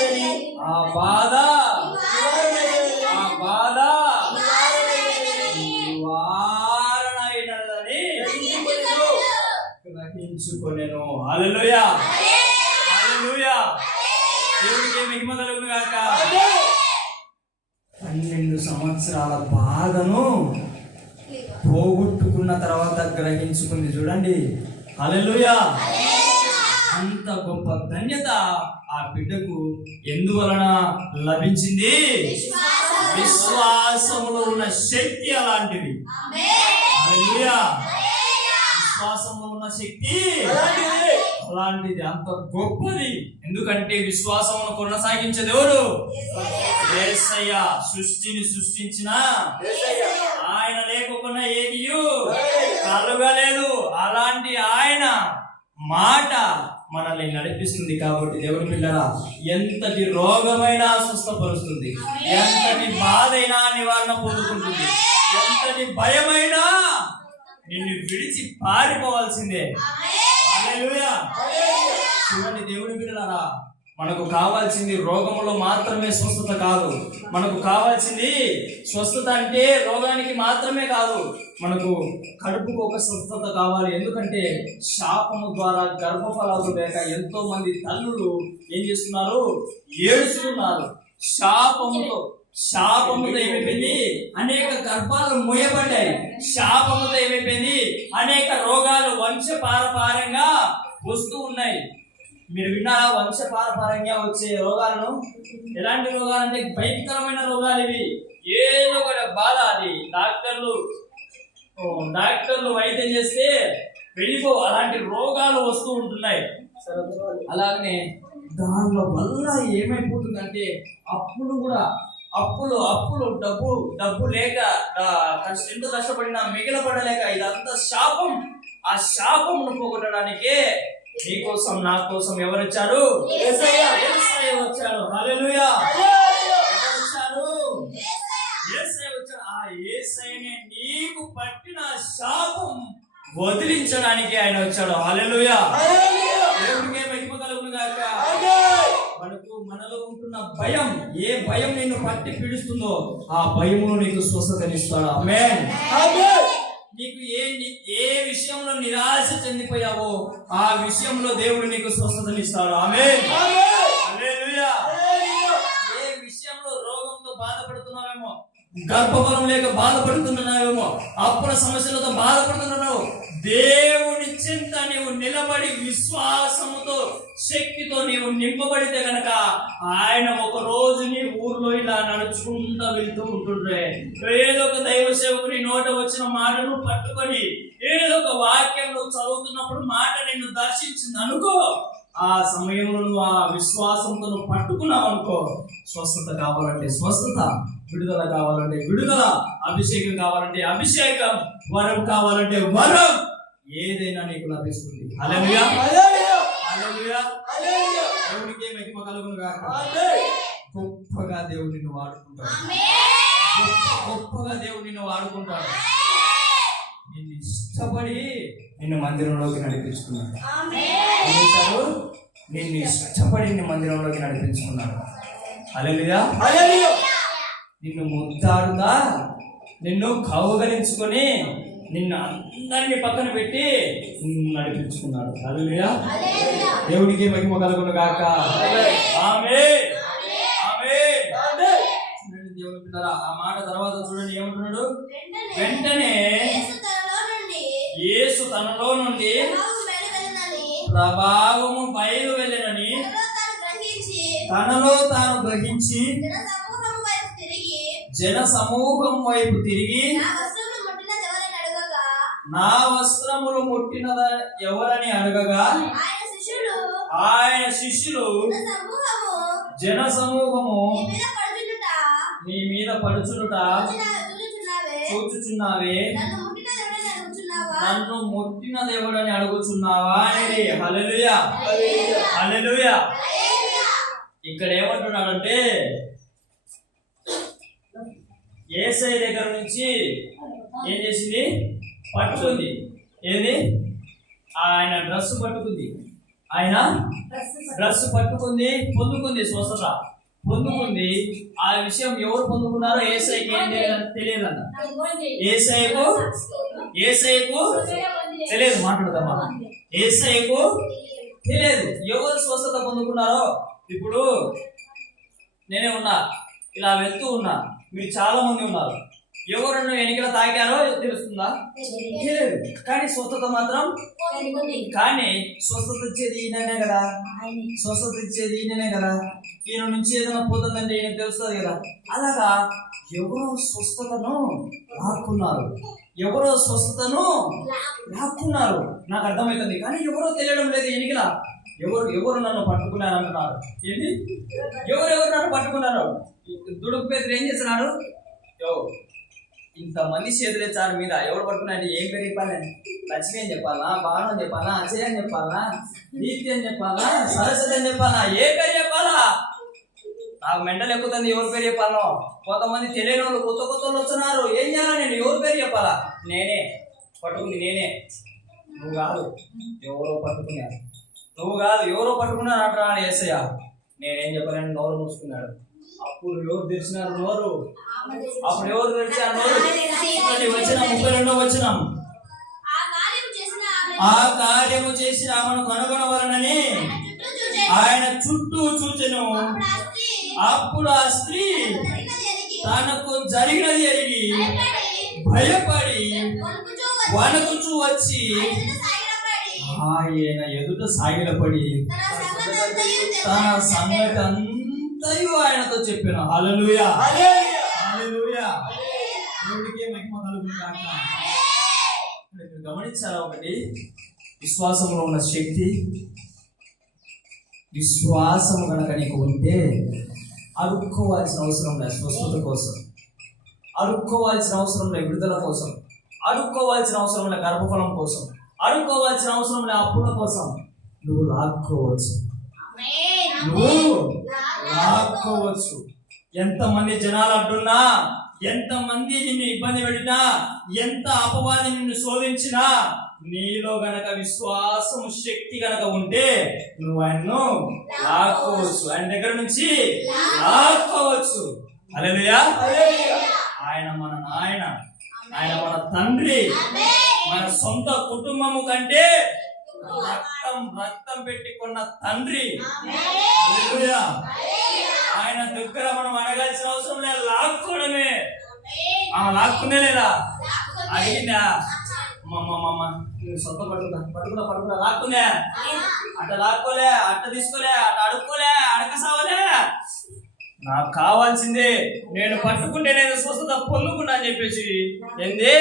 గ్రహించుకొనెను. హల్లెలూయా, హల్లెలూయా. దేవునికి మహిమ కలుగును గాక. 12 సంవత్సరాల బాధను పోగొట్టుకున్న తర్వాత గ్రహించుకుంది. చూడండి, హల్లెలూయా. అంత గొప్ప ధన్యత ఆ బిడ్డకు ఎందువలన లభించింది? విశ్వాసములో ఉన్న శక్తి అలాంటిది. హల్లెలూయా. విశ్వాసంలో ఉన్న శక్తి అలాంటిది, అంత గొప్పది. ఎందుకంటే విశ్వాసమును కొనసాగించేది ఎవరు? యేసయ్య. సృష్టిని సృష్టించిన ఆయన లేకుండా ఏది కలగలేదు. అలాంటి ఆయన మాట మనల్ని నడిపిస్తుంది. కాబట్టి దేవుని పిల్లరా, ఎంతటి రోగమైనా స్వస్థపరుస్తుంది, ఎంతటి బాధ అయినా నివారణ పొందుకుంటుంది, ఎంతటి భయమైనా నిన్ను విడిచి పారిపోవాల్సిందే. హల్లెలూయా. చూడండి దేవుని పిల్లలారా, మనకు కావాల్సింది రోగములో మాత్రమే స్వస్థత కాదు. మనకు కావాల్సింది స్వస్థత అంటే రోగానికి మాత్రమే కాదు, మనకు కడుపుకు ఒక స్వస్థత కావాలి. ఎందుకంటే శాపము ద్వారా గర్భఫలాలు లేక ఎంతో మంది తల్లులు ఏం చేస్తున్నారు? ఏడుస్తున్నారు. శాపముతో ఏమైపోయింది? అనేక గర్భాలు మూయబడ్డాయి. శాపముతో ఏమైపోయింది? అనేక రోగాలు వంశపారపారంగా వస్తూ ఉన్నాయి. మీరు విన్నారా వంశపారపారంగా వచ్చే రోగాలను? ఎలాంటి రోగాలు అంటే భయంకరమైన రోగాలు ఇవి. ఏదో ఒక బాధ, అది డాక్టర్లు వైద్యం చేస్తే వెళ్ళిపో, అలాంటి రోగాలు వస్తూ ఉంటున్నాయి. అలాగనే దానిలో వల్ల ఏమైపోతుందంటే అప్పులు డబ్బు లేక ఎంత కష్టపడినా మిగిలపడలేక ఇదంతా శాపం. ఆ శాపమును పోగొట్టడానికే నీకోసం నా కోసం ఎవరు వచ్చారు? యేసయ్య వచ్చాడు. హల్లెలూయా. వచ్చాడు యేసయ్య వచ్చాడు. ఆ యేసయ్యనే నీకు పట్టిన శాపం వదిలించడానికి ఆయన వచ్చాడు. హల్లెలూయా. దేవుడికే మహిమ కలుగును గాక. మనలో ఉంటున్న భయం, ఏ భయం నిన్ను పట్టి పీడిస్తుందో ఆ భయమును నీకు స్వస్థతనిస్తాడు. ఆమేన్. నీకు ఏ విషయంలో నిరాశ చెందిపోయావో ఆ విషయంలో దేవుడు నీకు స్వస్థతనిస్తాడు. ఆమేన్. హల్లెలూయా. ఏ విషయంలో రోగంతో బాధపడుతున్నావేమో, గర్భఫలం లేక బాధపడుతున్నావేమో, అప్పుల సమస్యలతో బాధపడుతున్నావు, దేవుని చింత నీవు నిలబడి విశ్వాసముతో శక్తితో నీవు నింపబడితే గనక ఆయన ఒక రోజు నీ ఊర్లో ఇలా నడుచుకుంటూ వెళ్తూ ఉంటుండ్రే. ఏదో ఒక దైవ సేవకుని నోట వచ్చిన మాటను పట్టుకొని ఏదో ఒక వాక్యం నువ్వు చదువుతున్నప్పుడు మాట నిన్ను దర్శించింది అనుకో, ఆ సమయంలో నువ్వు ఆ విశ్వాసంతో నువ్వు పట్టుకున్నావు అనుకో, స్వస్థత కావాలంటే స్వస్థత, విడుదల కావాలంటే విడుదల, అభిషేకం కావాలంటే అభిషేకం, వరం కావాలంటే వరం, ఏదైనా నీకు లభిస్తుంది. హల్లెలూయా. హల్లెలూయా. దేవునికే మహిమ కలుగును గాక. గొప్పగా దేవుడు నిన్ను వాడుకుంటాడు. గొప్పగా దేవుడు నిన్ను వాడుకుంటాడు. నిన్ను ఇష్టపడి నిన్ను మందిరంలోకి నడిపించుకున్నాడు. నిన్ను ఇష్టపడి నిన్ను మందిరంలోకి నడిపించుకున్నాడు. హల్లెలూయా. నిన్ను ముద్దాడుతా, నిన్ను కౌగలించుకొని నిన్ను అందరినీ పక్కన పెట్టి నడిపించుకున్నాడు. హల్లెలూయా. దేవుడికి మహిమ కలుగును గాక. ఆమేన్. ఆమేన్. చూడండి దేవుని పిల్లరా, ఆ మాట తర్వాత చూడండి ఏమంటున్నాడు. వెంటనే యేసు తనలో నుండి ప్రభావము బయలు వెళ్ళనని తనలో తాను గ్రహించి జన సమూహం వైపు తిరిగి నా వస్త్రములు ముట్టినద ఎవరని అడగగా ఆయన శిష్యులు జన సమూహము నీ మీద పడుచునుట చూచుచున్నావే, నన్ను ముట్టిన దేవుడని అడుగుచున్నావా అనేది. హల్లెలూయా. హల్లెలూయా. ఇక్కడ ఏమంటున్నాడంటే యేసయ్య దగ్గర నుంచి ఏం చేసింది, పట్టుకుంది. ఏది, ఆయన డ్రెస్ పట్టుకుంది. ఆయన డ్రెస్ పట్టుకుంది, పొందుకుంది, స్వస్థత పొందుకుంది. ఆ విషయం ఎవరు పొందుకున్నారో యేసయ్యకి ఏం తెలియదన్న. యేసయ్యకు తెలియదు. మాట్లాడదామా? యేసయ్యకు తెలియదు ఎవరు స్వస్థత పొందుకున్నారో. ఇప్పుడు నేనే ఉన్నా, ఇలా వెళ్తూ ఉన్నా, మీరు చాలా మంది ఉన్నారు. ఎవరు ఎన్నికల తాకారో తెలుస్తుందా? తెలియదు. కానీ స్వస్థత మాత్రం, కానీ స్వస్థత ఇచ్చేది ఈయననే కదా. స్వస్థత ఇచ్చేది ఈయననే కదా. ఈయన నుంచి ఏదైనా పోతుందంటే ఈయన తెలుస్తుంది కదా. అలాగా ఎవరో స్వస్థతను లాక్కున్నారు, ఎవరో స్వస్థతను లాక్కున్నారు. నాకు అర్థమవుతుంది, కానీ ఎవరో తెలియడం లేదు. ఎన్నికల ఎవరు నన్ను పట్టుకున్నారు అంటున్నారు. ఏంటి, ఎవరెవరు నన్ను పట్టుకున్నారు? దుడుకు పేదలు ఏం చేస్తున్నాడు? ఇంతమంది చేతులే చారు మీద ఎవరు పట్టుకున్నాడు? ఏం పేరు చెప్పాలని? లక్ష్మి అని చెప్పాలా, బాను అని చెప్పాలా, అజయ్ అని చెప్పాలా, దీప్తి అని చెప్పాలా, సరస్వతి అని చెప్పాలా, ఏ పేరు చెప్పాలా? నాకు మెంటల్ ఎక్కుతుంది. ఎవరి పేరు చెప్పాలో. కొంతమంది తెలియని వాళ్ళు కొత్త వాళ్ళు వస్తున్నారు. ఏం చేయాలా? నేను ఎవరి పేరు చెప్పాలా? నేనే పట్టుకుంది, నేనే. నువ్వు కాదు, ఎవరో పట్టుకున్నారు. నువ్వు కాదు, ఎవరో పట్టుకున్నారు అంటున్నాడు యేసయ్య. నేనేం చెప్పాలని నోరు మూసుకున్నాడు. అప్పుడు ఎవరు తెరిచినారు నోరు? అప్పుడు ఎవరు తెరిచారు నోరు? వచ్చిన 32వ వచనం, ఆ కార్యము చేసి ఆమెను కనుగొనవలనని ఆయన చుట్టూ చూచెను. అప్పుడు ఆ స్త్రీ తనకు జరిగినది ఎరిగి భయపడి వణకుచూ వచ్చి ఆయన ఎదుట సాగిలపడి తన సంగతి అంతయు ఆయనతో చెప్పాను. హల్లెలూయా. హల్లెలూయా. దేవుడికే మహిమ కలుగును గాక. మీరు గమనించారా? ఒకటి, విశ్వాసంలో ఉన్న శక్తి. విశ్వాసము కనుక నీకు ఉంటే అడుక్కోవాల్సిన అవసరం లేదు. స్వస్థత కోసం అడుక్కోవాల్సిన అవసరం లేదు. విడుదల కోసం అడుక్కోవాల్సిన అవసరం లేదు. గర్భఫలం కోసం అడుక్కోవాల్సిన అవసరం లేదు. అప్పుల కోసం నువ్వు లాక్కోవచ్చు. నువ్వు లాక్కోవచ్చు. ఎంతమంది జనాలు అడ్డున్నా, ఎంతమంది నిన్ను ఇబ్బంది పెట్టినా, ఎంత అపవాది నిన్ను శోధించినా నీలో గనక విశ్వాసము శక్తి గనక ఉంటే నువ్వు ఆయన్ను లాక్కోవచ్చు, ఆయన దగ్గర నుంచి లాక్కోవచ్చు. హల్లెలూయా. ఆయన మన నాయన, ఆయన మన తండ్రి, మన సొంత కుటుంబము కంటే రక్తం పెట్టి కొన్న తండ్రి. హల్లెలూయా. ఆయన దగ్గర మనం అడగాల్సిన అవసరం లేదు, లాక్కోవడమే. ఆమె లాక్కుందే లేదా? అడిగిందా? సొంత పట్టుకున్నా లాక్కుందే? అట్ట లాక్కోలే, అట్ట తీసుకోలే, అట్ట అడుక్కోలే, అడకసావలే. నాకు కావాల్సిందే, నేను పట్టుకుంటే నేను స్వస్థత పొందుకున్నా అని చెప్పేసి ఏంది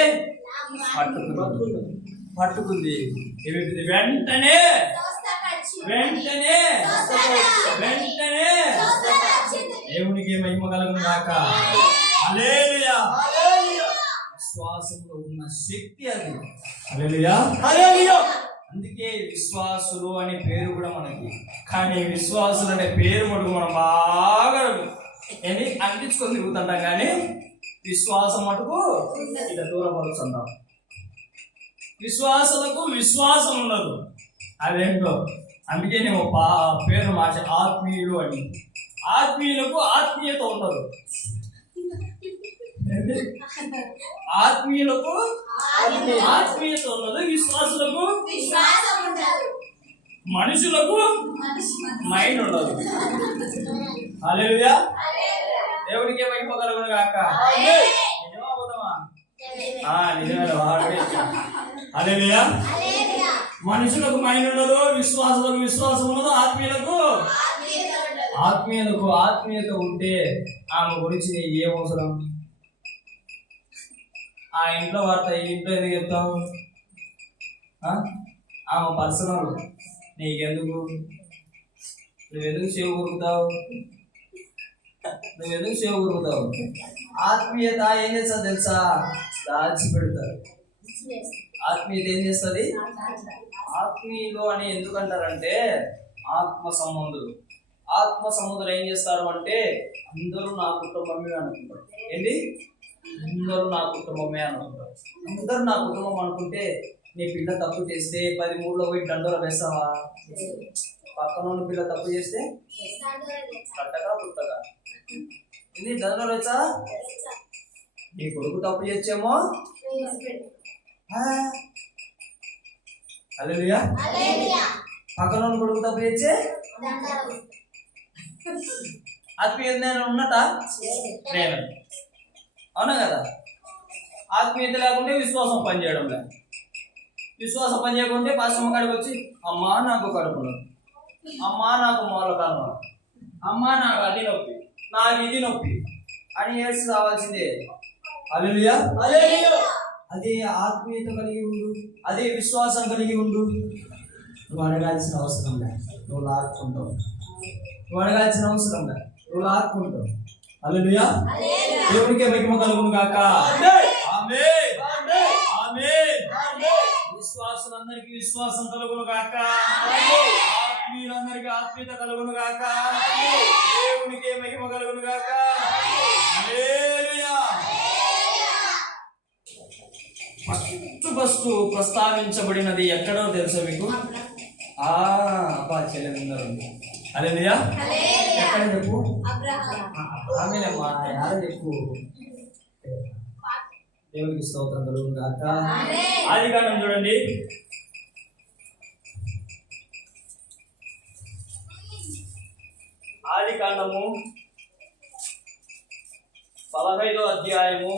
పట్టుకుంది. వెంటనే వెంటనే వెంటనే దేవునికి మహిమ కలుగును గాక. హల్లెలూయా. విశ్వాసంలో ఉన్న శక్తి అది. హల్లెలూయా. అందుకే విశ్వాసులు అనే పేరు కూడా మనకి. కానీ విశ్వాసులు అనే పేరు మటుకు మనం బాగా ఏంటి అంటించుకొని తిరుగుతుంటాం, కానీ విశ్వాసం మటుకు ఇక దూరపరుచుంటాం. విశ్వాసులకు విశ్వాసం ఉండదు, అదేంటో. అందుకే నేను పేరు మార్చే ఆత్మీయులు అని. ఆత్మీయులకు ఆత్మీయత ఉండదు. ఆత్మీయులకు ఆత్మీయత ఉండదు, విశ్వాసులకు మనుషులకు మైండ్ ఉండదు. హల్లెలూయా. దేవుడికి మహిమ కలుగును గాక. నిజమా అబద్ధమా? నిజమే. హల్లెలూయా. మనుషులకు మైండ్ ఉండదు, విశ్వాసులకు విశ్వాసం ఉండదు, ఆత్మీయులకు ఆత్మీయత ఉంటే ఆమె గురించి నీకు ఏం అవసరం? ఆ ఇంట్లో వార్త ఈ ఇంట్లో ఎందుకు చెప్తావు? ఆమె పర్సనల్, నీకెందుకు? నువ్వెందుకు సేవ కొరుకుతావు? ఆత్మీయత ఏం చేస్తా తెలుసా? దాచిపెడతారు. ఆత్మీయత ఏం చేస్తుంది? ఆత్మీయులు అని ఎందుకంటారంటే ఆత్మ సంబంధులు. ఆత్మ సంబంధులు ఏం చేస్తారు అంటే అందరూ నా కుటుంబమే అనుకుంటారు. ఏంటి? అందరూ నా కుటుంబమే అనుకుంటారు. అందరూ నా కుటుంబం అనుకుంటే నీ పిల్ల తప్పు చేస్తే 10 మూడులో పోయి దండోర వేస్తావా? పక్కన పిల్ల తప్పు చేస్తే కట్టగా పుట్టగా ఇది దండోర వేసా? నీ కొడుకు తప్పు చేసేమో. హల్లెలూయా. పక్కన కొడుకు తప్పు చేస్తే ఆత్మీయత ఉన్నట నేను, అవునా కదా? ఆత్మీయత లేకుంటే విశ్వాసం పనిచేయడం లేదు. విశ్వాసం పనిచేయకుంటే పాశ్రమ కాడికి వచ్చి అమ్మా నాకు కడుపును, అమ్మా నాకు మూలకాలం, అమ్మా నాకు అది నొప్పి, నాకు ఇది నొప్పి అని ఏడ్చి రావాల్సిందే. హల్లెలూయా. అదే ఆత్మీయత కలిగి ఉండు, అదే విశ్వాసం కలిగి ఉండు. నువ్వు అడగాల్సిన అవసరం లేదు, నువ్వు లాక్కుంటావు. నువ్వు అడగాల్సిన అవసరం లేదు, నువ్వు లాక్కుంటావు. హల్లెలూయా. దేవుడికే మహిమ కలుగును గాక. ఆమేన్. ఆమేన్. విశ్వాసులందరికీ విశ్వాసం కలుగును గాక. ఆత్మీయులందరికీ ఆత్మీయత కలుగును గాక. దేవునికే మహిమ కలుగును గాక. హల్లెలూయా. ఫస్ట్ ప్రస్తావించబడినది ఎక్కడో తెలుసా మీకు? అబ్బా చెల్లెలున్నారు. హల్లెలూయా. ఎక్కడ చెప్పు? ఆమేనమ్మా, యారు చెప్పు? దేవునికి స్తోత్రం కలుగును గాక. ఆదికాండం చూడండి. ఆదికాండము 15వ అధ్యాయము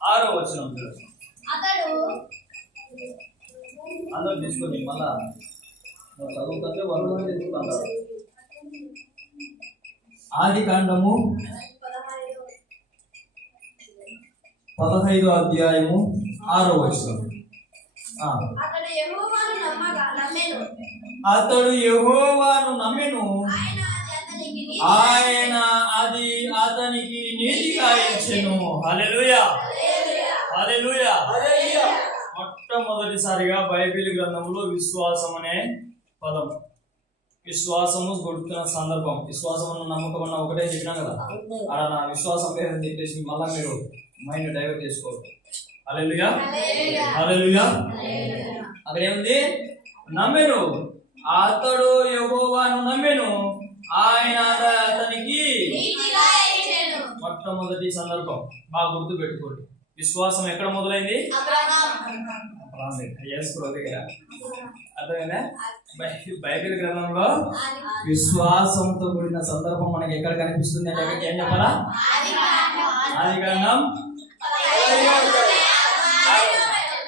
6వ వచనం చూడండి. అందరూ తీసుకొని మళ్ళా చదువుతుంటే వాళ్ళు తీసుకుంటారు. ఆదికాండము 15వ అధ్యాయము 6వ వచనం. అతడు యెహోవాను నమ్మెను, ఆయన అది అతనికి నీతిగా ఎంచెను. హల్లెలూయా. హల్లెలూయా. మొట్టమొదటిసారిగా బైబిల్ గ్రంథంలో విశ్వాసం అనే పదం, విశ్వాసము కొడుతున్న సందర్భం, విశ్వాసం అన్న నమ్మకం అన్న ఒకటే చెప్పినా కదా. అలా నా విశ్వాసం పేరు చెప్పేసి మళ్ళా మీరు మైండ్ డైవర్ట్ చేసుకోవద్దు. హల్లెలూయా హల్లెలూయా. అక్కడ ఏముంది? నమ్మెను, అతడు యెహోవాను నమ్మెను, ఆయన అతనికి. మొట్టమొదటి సందర్భం బాగా గుర్తు పెట్టుకోండి. విశ్వాసం ఎక్కడ మొదలైంది? అర్థమైందా? బైబిల్ గ్రంథంలో విశ్వాసంతో కూడిన సందర్భం మనకి ఎక్కడ కనిపిస్తుంది అంటే ఏం చెప్పాలా? ఆదికాండం.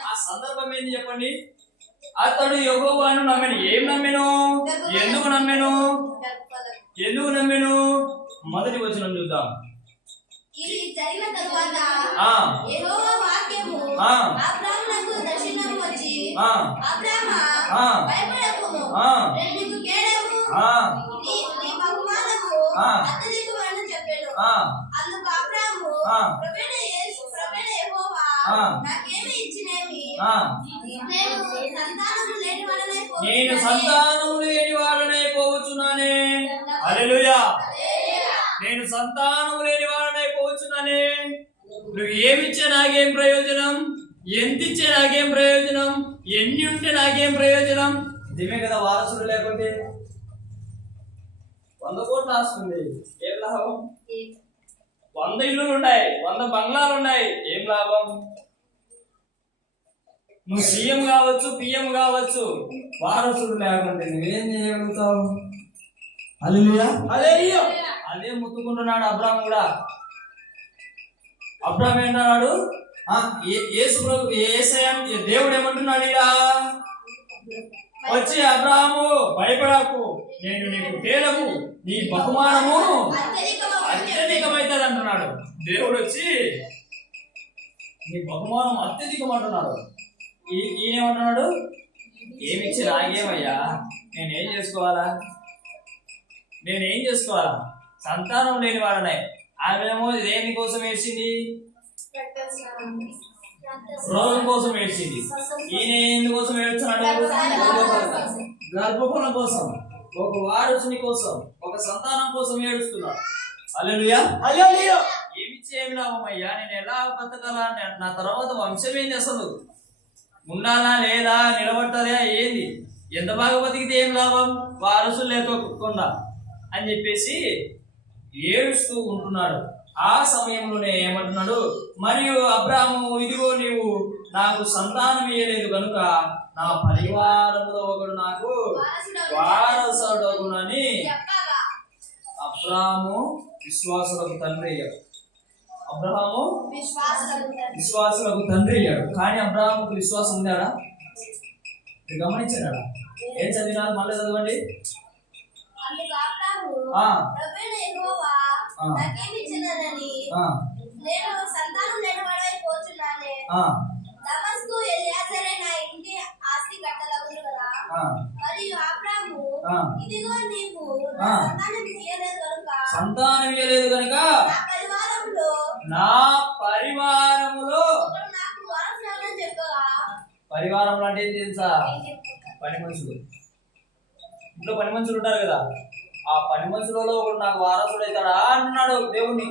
ఆ సందర్భం ఏంటి చెప్పండి? అతడు యెహోవాను నమ్మెను. ఏం నమ్మెను? ఎందుకు నమ్మెను? ఎందుకు నమ్మెను? మొదటి వచనం చూద్దాం. ఇది జరిగిన తరువాత ఆ యెహోవా వాక్యము ఆ అబ్రాహామునకు దర్శనము వచ్చి, ఆ అబ్రామా, ఆ భయపడకుము, ఆ నేను నీకు కేడము, ఆ నీ బహుమానము ఆ అత్యధికమని చెప్పాను. ఆ అందుకు అబ్రాము, ఆ ప్రభువైన యెహోవా, ఆ నాకేమి ఇచ్చినేమి? ఆ నేను సంతానము లేని వాడనై పోవచ్చున్నానే. హల్లెలూయా. నేను సంతానము లేని వాడనై పోవచ్చున్నానే. నువ్వు ఏమిచ్చే నాకేం ప్రయోజనం? ఎంత ఇచ్చే నాకేం ప్రయోజనం? ఎన్ని ఉంటే నాకేం ప్రయోజనం? దిమే కదా వారసుడు లేకుంటే 100 కోట్లు ఆస్తుంది, ఏం లాభం? 100 ఇల్లులు ఉన్నాయి, 100 బంగ్లాలు ఉన్నాయి, ఏం లాభం? నువ్వు సీఎం కావచ్చు, పిఎం కావచ్చు, వారసుడు లేకుంటే నువ్వేం చేయగలుగుతావు? హల్లెలూయా. అదే ముత్తుకుంటున్నాడు అబ్రాహాం కూడా. అబ్రాహాం ఏంటన్నాడు? యేసు ప్రభు దేవుడు ఏమంటున్నాడు? ఇలా వచ్చి అబ్రాహాము భయపడకు, నేను నీకు కేడము, నీ బహుమానము అత్యధికమైతుంది అంటున్నాడు. దేవుడు వచ్చి నీ బహుమానం అత్యధికం అంటున్నాడు. ఈయనేమంటున్నాడు? ఏమిచ్చి నాగేమయ్యా, నేనేం చేసుకోవాలా? సంతానం లేని వాడనే. ఆమెమో దేనికోసం ఏడ్చింది? రోగం కోసం ఏడ్చింది. ఈయన ఎందుకోసం ఏడ్చున్నాడు? గర్భఫలం కోసం, ఒక వారసుని కోసం, ఒక సంతానం కోసం ఏడుస్తున్నాడు. హల్లెలూయా. ఏమిచ్చి ఏమి లాభం అయ్యా? నేను ఎలా బతకాలా? నా తర్వాత వంశం ఏంది? అసలు ఉండాలా లేదా? నిలబడతారా ఏంది? ఎంత బాగా బతికితే ఏం లాభం? వారసులు లేకోకుండా అని చెప్పేసి ఏడుస్తూ ఉంటున్నాడు. ఆ సమయంలోనే ఏమంటున్నాడు? మరియు అబ్రాహాము, ఇదిగో నీవు నాకు సంతానం ఇయ్యలేదు కనుక నా పరివారంలో ఒకడు నాకు వారసుడగునని. అబ్రాహాము విశ్వాసులకు తండ్రి అయ్యాడు. అబ్రాహాము విశ్వాసులకు తండ్రి అయ్యాడు. కానీ అబ్రాహాముకు విశ్వాసం ఉందాడా? గమనించాడా? ఏం చదివినారు? మళ్ళీ చదవండి. నేను సంతానం లేనివాడై పోచున్నానే. దమస్కు ఎలియాజరే నా ఇంటి ఆస్తి కట్టలగును కదా. మరియు అబ్రాము, ఇదిగో నీవు సంతానం ఇయ్యలేదు కనుక నా పరివారములో నాకు వారసుడని చెప్పగా. పరివారంలో అంటే ఏం తెలుసా? పని మనుషులు. ఇంట్లో పని మనుషులు ఉంటారు కదా, ఆ పని మనుషులలో ఒకడు నాకు వారసుడు అవుతాడా అంటున్నాడు దేవుణ్ణి.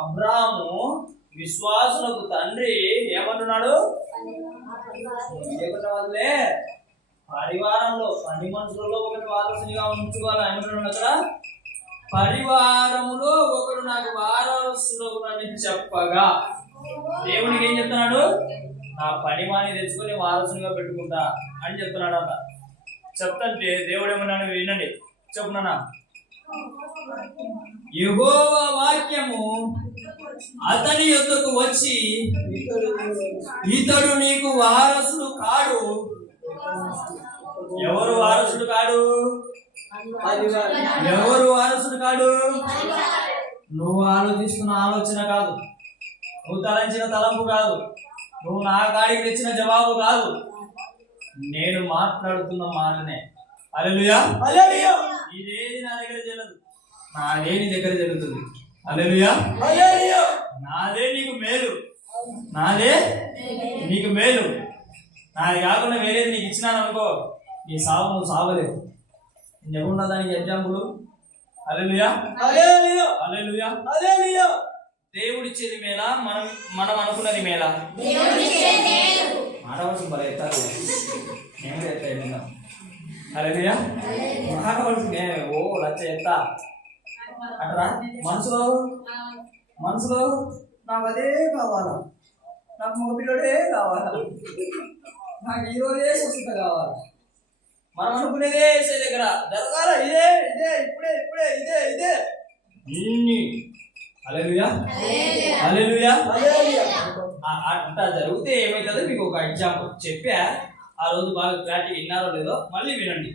అబ్రాహాము విశ్వాసులకు తండ్రి ఏమంటున్నాడు? వల్లే పరివారంలో పని మనుషులలో ఒకటి వారసునిగా ఉంచుకోవాలి ఏమంటున్నాడు అక్కడ? పరివారములో ఒకడు నాకు వారసుడు అని చెప్పగా దేవునికి ఏం చెప్తున్నాడు? నా పని వాణి తెచ్చుకొని వారసునిగా పెట్టుకుంటా అని చెప్తున్నాడు అంట. చెప్తంటే దేవుడు ఏమన్నాడు? వినండి, చెప్పునా. యెహోవా వాక్యము అతని యొద్దకు వచ్చి, ఇతడు నీకు వారసుడు కాడు. ఎవరు వారసుడు కాడు? ఎవరు వారసుడు కాడు? నువ్వు ఆలోచిస్తున్న ఆలోచన కాదు, నువ్వు తలంచిన తలంపు కాదు, నువ్వు నా కాడికి తెచ్చిన జవాబు కాదు, నేను మాట్లాడుతున్న మాటనే. హల్లెలూయా. ఇదేది నా దగ్గర జరగదు, నాదే నీ దగ్గర జరుగుతుంది. హల్లెలూయా. నాదే నీకు మేలు, నాదే నీకు మేలు. నాది కాకుండా వేరేది నీకు ఇచ్చినాను అనుకో, నీ సావు నువ్వు సావలేదు. నేను ఎవరున్నా దానికి ఎగ్జాంపుల్. హల్లెలూయా. హల్లెలూయా. దేవుడిచ్చేది మేలా మనం మనం అనుకున్నది మేలా? మానవలసిన మరి ఎత్తాలి నేను కూడా ఎత్తా విన్నా. హల్లెలూయా. మానవలసిన ఓ లచ్చ ఎత్తా అంటారా? మనసులో నాకు అదే కావాలా, నాకు మగపిల్లడే కావాలా, నాకు ఈరోజే స్వస్థత కావాలా, మనం అనుకునేదే ఏసే దగ్గర జరగాల, ఇదే ఇదే ఇప్పుడే ఇప్పుడే ఇదే ఇదే ఇన్ని. హల్లెలూయా హల్లెలూయా. అట్లా జరిగితే ఏమవుతుందో మీకు ఒక ఎగ్జాంపుల్ చెప్పా. ఆ రోజు బాగా క్లారిటీ విన్నారో లేదో మళ్ళీ వినండి.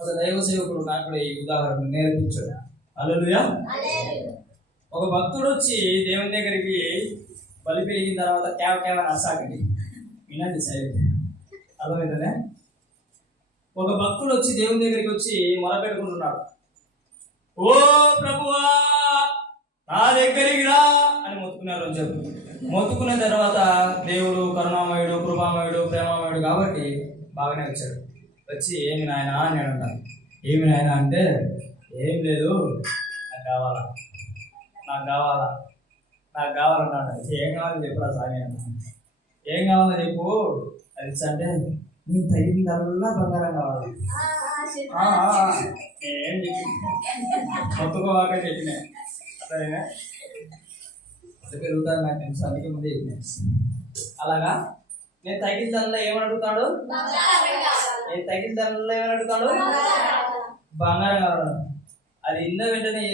ఒక దైవ సేవకుడు నాకు కూడా ఈ ఉదాహరణ నేర్పించాడు. హల్లెలూయా. ఒక భక్తుడు వచ్చి దేవుని దగ్గరికి బలి పెరిగిన తర్వాత కేవ అసాకండి వినండి సైలెంట్. అర్థమవుతుందే? ఒక భక్తుడు వచ్చి దేవుని దగ్గరికి వచ్చి మొరపెట్టుకుంటున్నాడు. ఓ ప్రభువా నా దగ్గరికి రా అని మొత్తుకున్నారు అని చెప్పు. మొత్తుకున్న తర్వాత దేవుడు కరుణామయుడు, కృపామయుడు, ప్రేమామయుడు కాబట్టి బాగానే వచ్చాడు. వచ్చి ఏమి నాయన అని అంటాను. ఏమి నాయన అంటే ఏం లేదు, నాకు కావాలా కావాలన్నాడు. ఏం కావాలని చెప్పురా సామి అన్నా. ఏం కావాలని చెప్పు అది అంటే నీకు తగినదల్లా బంగారం కావాలి. నేనేం చెప్పి మొత్తుకోవాక చెప్పినా సరేనా? అది పెరుగుతాను నాకు తెలుసు, అందుకే ముందే చెప్పినా. అలాగా నేను తగినదల్లా ఏమని అడుగుతాడు? నేను తగినదల్లా ఏమని అడుగుతాడు? బంగారం కావాలి. అది ఇన్న వెంటనే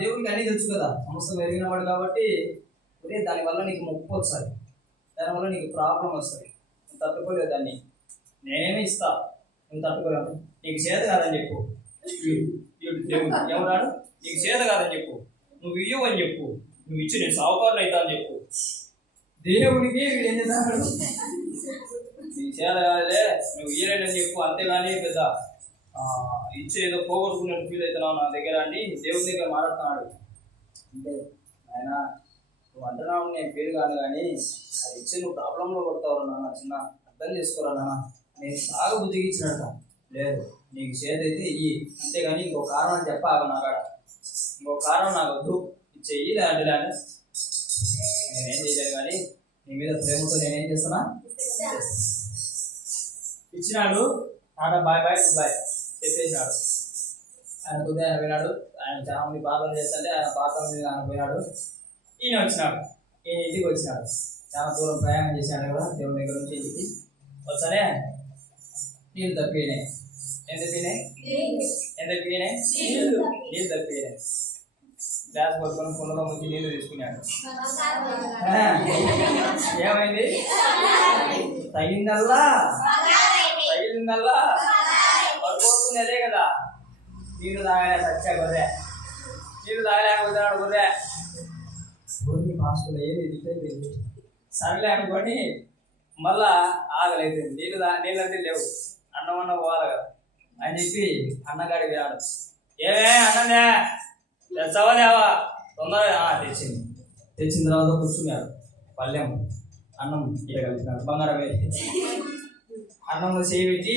దేవుడికి అన్నీ తెలుసు కదా, సమస్తం ఎరిగిన వాడు కాబట్టి ఒరే దానివల్ల నీకు ముప్పు వస్తుంది, దానివల్ల నీకు ప్రాబ్లం వస్తుంది, నువ్వు తట్టుకోలేదు దాన్ని, నేనేమి ఇస్తా, నువ్వు తట్టుకోలేవు, నీకు చేత కాదని చెప్పు. దేవుడు ఎవరాడు? నీకు చేత కాదని చెప్పు, నువ్వు ఇయ్యవు అని చెప్పు, నువ్వు ఇచ్చి నేను సావుకారులు అవుతా అని చెప్పు. దేవుడికి వీడు ఏం చేస్తాడు? నీకు చేత కాదులే నువ్వు ఇయ్యలేదని చెప్పు, అంతేగాని పెద్ద ఇచ్చే ఏదో పోగొట్టుకున్నట్టు ఫీల్ అవుతున్నావు నా దగ్గర అని దేవుడి దగ్గర మాట్లాడుతున్నాడు. అంటే ఆయన నువ్వు అంటున్నావు నేను ఫీల్ కాదు కానీ అది ఇచ్చే నువ్వు ప్రాబ్లంలో పడతావు నాన్న, చిన్న అర్థం చేసుకోరా నాన్న, నేను బాగా బుద్ధికి ఇచ్చినట్ట. లేదు నీకు చేతైతే ఇయ్యి, అంతేగాని ఇంకో కారణం చెప్పాక నాకాడ ఇంకో కారణం నాకు వద్దు, ఇచ్చేయి లేదంటే నేనేం చేయలేదు కానీ నీ మీద ప్రేమతో నేనేం చేస్తున్నా. ఇచ్చినాడు టాటా బాయ్ బాయ్ గుడ్ బాయ్ చెప్పేసినాడు. ఆయన కొద్దిగా ఆయన పోయినాడు. ఆయన చాలా మంది ప్రార్థన చేస్తుంటే ఆయన ప్రార్థన మీద ఆయన పోయినాడు. ఈయన వచ్చినాడు, ఈయన ఇంటికి వచ్చినాడు. చాలా దూరం ప్రయాణం చేశాడు కదా దేవుని దగ్గర నుంచి ఇంటికి. వచ్చానే నీళ్ళు తప్పినాయి. ఏం తప్పినాయి? నీళ్ళు తప్పినాయి. గ్లాస్ పట్టుకొని కుండలో ముంచి నీళ్ళు తీసుకున్నాడు. ఏమైంది? తగిలిందల్లా పడుకోతుంది అదే కదా. నీళ్ళు తాగలే సచ్చా గొర్రె, నీళ్ళు తాగలేకపోతున్నాడు గొర్రె. గొర్రె పాసుకుని ఏది సర్లే అనుకోని మళ్ళా ఆగలేదు. నీళ్ళంటే లేవు, అన్నం పోవాలి కదా అని చెప్పి అన్నగాడి పోయాడు. ఏమే అన్నదే తెచ్చవదేవా తొందరగా తెచ్చిన తర్వాత కూర్చున్నాడు. పల్లెం అన్నం ఇలా కలిపినాడు, బంగారం వేసి అన్నంలో చేయి పెట్టి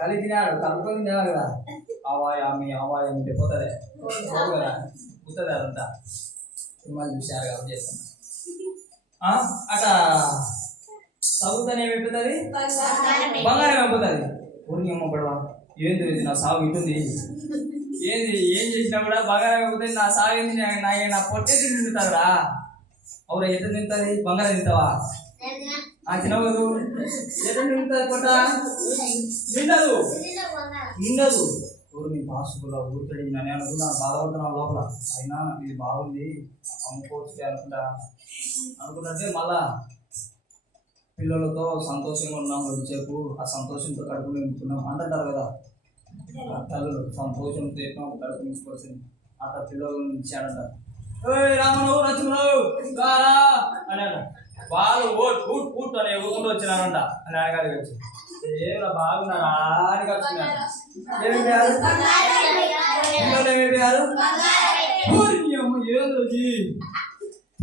కలిపినాడు. కలుపుకొని తినాలి కదా. ఆవాయామి అంటే పోతుంది కదా, పోతుంది అదంతా. సినిమాలు చూసారు కాబట్టి చేస్తున్నా. అట్లా చదువుతానే ఏమైపోతుంది? బంగారం అయిపోతుంది. ఊరికి అమ్మ పడవా ఏంది నా సాగు ఇటుంది, ఏం చేసినా కూడా బంగారం అయిపోతుంది. నా సాగు ఏంది, నా పొట్టేసి నిండుతారా? అవురా ఎంత తింటుంది? బంగారం తింటావా? తినవు కదూ. ఎట్లా నిండుతుంది పొట్ట? నిండదు. ఊరిని పాసుకులా ఊరికడి నేను అనుకున్నాను, బాధపడుతున్నాను లోపల. అయినా ఇది బాగుంది అమ్ముకోవచ్చు అనుకున్నట్టే మళ్ళా పిల్లలతో సంతోషంగా ఉన్నాం కొద్దిసేపు. ఆ సంతోషంతో కడుపు నింపుకున్నాం అంటారు కదా తల్లులు, సంతోషంతో కడుపు నింపుకోవాల్సింది. అట్లా పిల్లలు ఇచ్చాడంటారు. రామరావు నచ్చురావు కారా అని అంట. వాళ్ళు ఊట్ అని ఊరుకుంటూ వచ్చినారంట అని అడగాలి వచ్చి. ఏమైనా బాగున్నారా అని కలుసుకున్నారు. ఏమైపోయారు పిల్లలు? ఏమైపోయారు? ఏం రోజు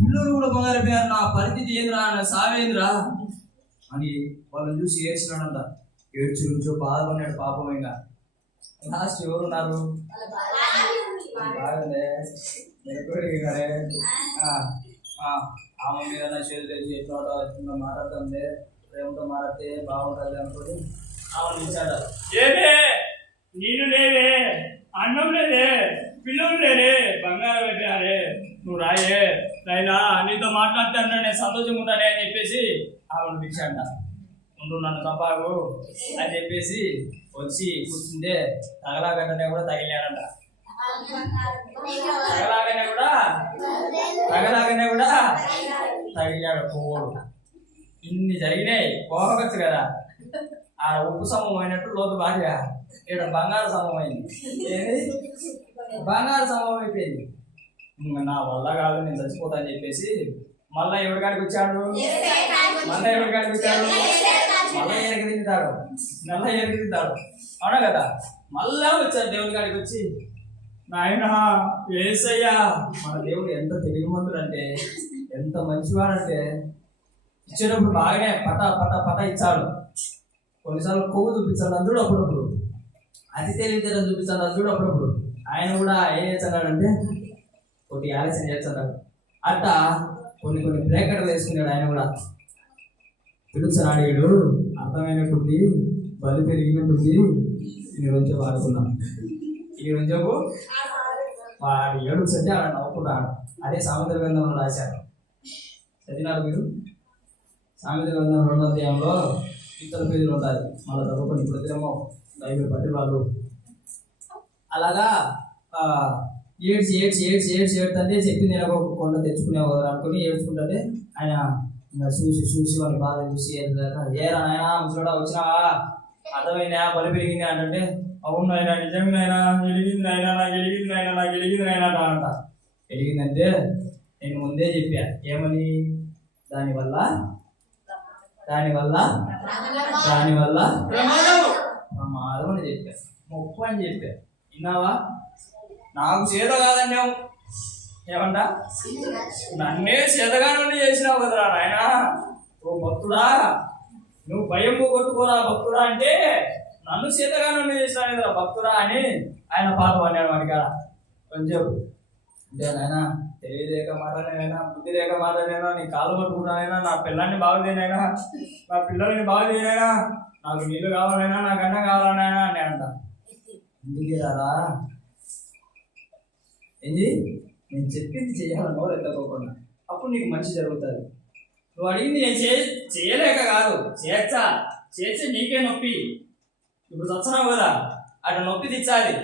పిల్లలు కూడా బంగారైపోయారు. నా పరిస్థితి ఏంద్రా, నా సావేంద్రా అని వాళ్ళని చూసి ఏడ్చినాడంట. ఏడ్చి నుంచో బాధపడినాడు పాపం. ఇంకా లాస్ట్ ఎవరున్నారు? బాగుందే ఆమె మీద నా చేతులు వేసి ఎట్లా మాట్లాడుతుంది, ప్రేమతో మాట్లాడితే బాగుంటుంది అనుకోని ఆమె ఇచ్చాడు. ఏమే నీళ్ళు లేవే, అన్నం లేదే, పిల్లలు లేరే, బంగారం పెట్టారే, నువ్వు రాయే నాయనా, నీతో మాట్లాడుతాను నేను సంతోషంగా ఉంటానే అని చెప్పేసి ఆమెను పిలిచాడ. ఉండు నన్ను తప్పాగు అని చెప్పేసి వచ్చి కూర్చుంటే తగలాగంటనే కూడా తగిలాడంట. తగలాగనే కూడా తగిలాడు పువ్వుడు. ఇన్ని జరిగినాయి, పోగొచ్చు కదా. ఆ ఉప్పు సమూహం అయినట్టు లోతు భార్య ఇక్కడ బంగారు సమూహం అయింది. ఏది బంగారు సమూహం అయిపోయింది. నా వల్ల కాదు, నేను చచ్చిపోతా అని చెప్పేసి మళ్ళా ఎవరికాడికి వచ్చాడు, మళ్ళా ఎవరికాడికి వచ్చాడు, మళ్ళా ఎరగదిద్దాడు, మళ్ళా ఎరగదిద్దాడు. అవునా కదా. మళ్ళా వచ్చాడు దేవుని కాడికి వచ్చి, నాయన యేసయ్యా, మన దేవుడు ఎంత తెలివిమంతుడు అంటే, ఎంత మంచివాడంటే, ఇచ్చేటప్పుడు బాగానే పట పట పట ఇచ్చాడు. కొన్నిసార్లు కొవ్వు చూపించాడు అందుడు, అప్పుడప్పుడు అతి తెలివితేటం చూపించాడు అందుడు. అప్పుడప్పుడు ఆయన కూడా ఏం చేస్తున్నాడంటే ఒకటి ఆలోచన చేస్తున్నాడు. అట్లా కొన్ని కొన్ని బ్రేకర్లు వేసుకున్నాడు. ఆయన కూడా పిలుస్తున్నాడు, వీడు అర్థమైనట్టుంది, బలి పెరిగినట్టుంది, ఈ రోజు వాడుకున్నాం. ఈ రోజు వాడు ఏడుస్తుంటే ఆడ నవ్వుకుంటాడు. అదే సామెతల గ్రంథంలో రాశారు, చదివినారు మీరు? సామెతల గ్రంథం 2వ అధ్యాయంలో 2 పేజీలు ఉంటాయి. మళ్ళీ చదువుకొని ఇప్పుడేమో బైబిల్ పట్టి వాళ్ళు అలాగా ఏడ్చి ఏడ్చి ఏడ్చి ఏడ్చి ఏడుతుంటే చెప్పింది నేను ఒక కొండ తెచ్చుకునేవు కదా అనుకుని ఏడ్చుకుంటుంటే ఆయన ఇంకా చూసి చూసి వాళ్ళ బాధ చూసి ఏరా నాయన ముసలోడా వచ్చినావా, అర్థమైనా బలి పెరిగింది అంటే, అవును ఆయన నిజంగా అయినా వెలిగింది అయినా, నాకు వెలిగింది అయినా, నాకు వెలిగింది అయినా అంట. వెలిగిందంటే నేను ముందే చెప్పా ఏమని, దానివల్ల ప్రమాదం అని చెప్పా, మొప్పు అని చెప్పా. విన్నావా? నాకు చేత కాదన్నావు, ఏమంటా నన్నే చేతగానే చేసినావు కదరా నాయన, ఓ భక్తుడా, నువ్వు భయం పోగొట్టుకోరా భక్తుడా అంటే, నన్ను చేతగానే చేసినావు కదరా భక్తుడా అని ఆయన పాట పాడాడు. వాడి కాడ కొంచెం అంటే, నాయన తెలియలేక మాట్లాడినైనా, బుద్ధి లేక మాట్లాడినైనా, నీ కాలు పట్టుకున్నానైనా, నా పిల్లాన్ని బాగు చేయనైనా, నా పిల్లల్ని బాగు చేయనైనా, నాకు నీళ్ళు కావాలైనా, నాకు అన్నం కావాలనైనా అని అంట. ఎందుకు రారా ఏంది, నేను చెప్పింది చేయాలన్నో ఎత్తకోకుండా, అప్పుడు నీకు మంచి జరుగుతుంది. నువ్వు అడిగింది నేను చేయలేక కాదు, చేస్తే నీకే నొప్పి. ఇప్పుడు చచ్చినావు కదా, అటు నొప్పి తెచ్చాలి.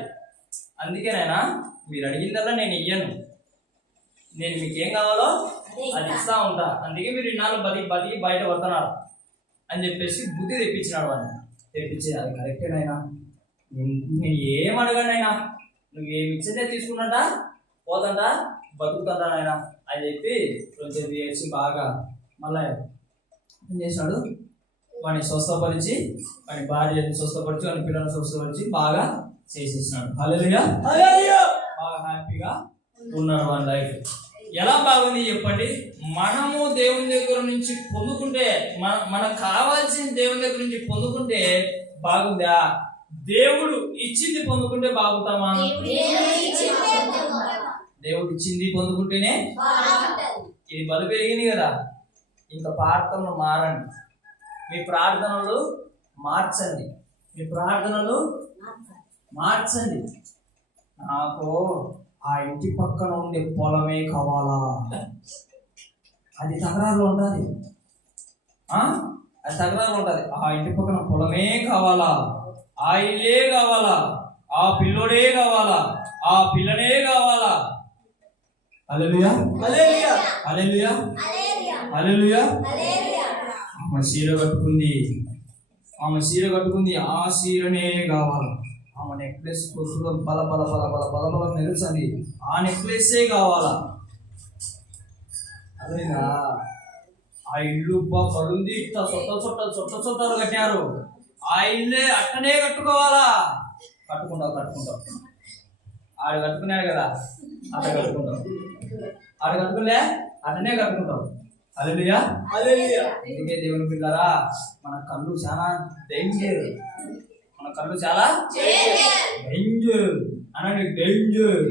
అందుకేనైనా మీరు అడిగిందల్లా నేను ఇయ్యను, నేను మీకేం కావాలో అది ఇస్తా ఉంటా. అందుకే మీరు ఇన్నాళ్ళు బతికి బయట పడుతున్నారు అని చెప్పేసి బుద్ధి తెప్పించినాడు. వాడిని తెప్పించి, అది కరెక్టేనైనా, నేను ఏం అడగండినైనా, నువ్వేమి ఇచ్చిందే తీసుకున్నట పోతంట బతుకుతుంటానైనా అని చెప్పి కొంచెం ఏడ్చి బాగా మళ్ళీ ఏం చేసినాడు, వాడిని స్వస్థపరిచి, వాడి భార్యని స్వస్థపరిచి, వాడి పిల్లల్ని స్వస్థపరిచి బాగా చేసేసినాడు. హల్లెలూయా, బాగా హ్యాపీగా ఉన్నాడు వాడి లైఫ్. ఎలా బాగుంది చెప్పండి? మనము దేవుని దగ్గర నుంచి పొందుకుంటే, మనకు కావాల్సిన దేవుని దగ్గర నుంచి పొందుకుంటే బాగుందా? దేవుడు ఇచ్చింది పొందుకుంటే బాగుతామా? దేవుడు ఇచ్చింది పొందుకుంటేనే. ఇది బలి పెరిగింది కదా, ఇంకా ప్రార్థనలు మారండి, మీ ప్రార్థనలు మార్చండి, మీ ప్రార్థనలు మార్చండి. నాకు ఆ ఇంటి పక్కన ఉండే పొలమే కావాలా, అది తగరారులో ఉంటుంది, అది తగరారులో ఉంటుంది. ఆ ఇంటి పక్కన పొలమే కావాలా, ఆ ఇల్లే కావాలా, ఆ పిల్లోడే కావాలా, ఆ పిల్లనే కావాలా. హల్లెలూయా, హల్లెలూయా, హల్లెలూయా. ఆమె చీర కట్టుకుంది, ఆమె చీర కట్టుకుంది, ఆ చీరనే కావాలి. ఆమె నెక్లెస్ కొట్టులో బల బల బల బల బల బల నిలుస్తుంది, ఆ నెక్లెస్సే కావాలా. అదేనా ఆ ఇల్లు పడుంది, ఇట్లా సొట్టలు కట్టారు, ఆ ఇల్లే అట్టనే కట్టుకోవాలా. కట్టుకుంటావు ఆడు కట్టుకున్నాడు కదా, అట్లా కట్టుకుంటావు. ఆడు కట్టుకునే అట్టనే కట్టుకుంటావు. హల్లెలూయా, అందుకే దేవుని పిల్లరా, మన కళ్ళు చాలా డేంజర్, మన కళ్ళు చాలా డేంజర్ అనండి, డేంజర్.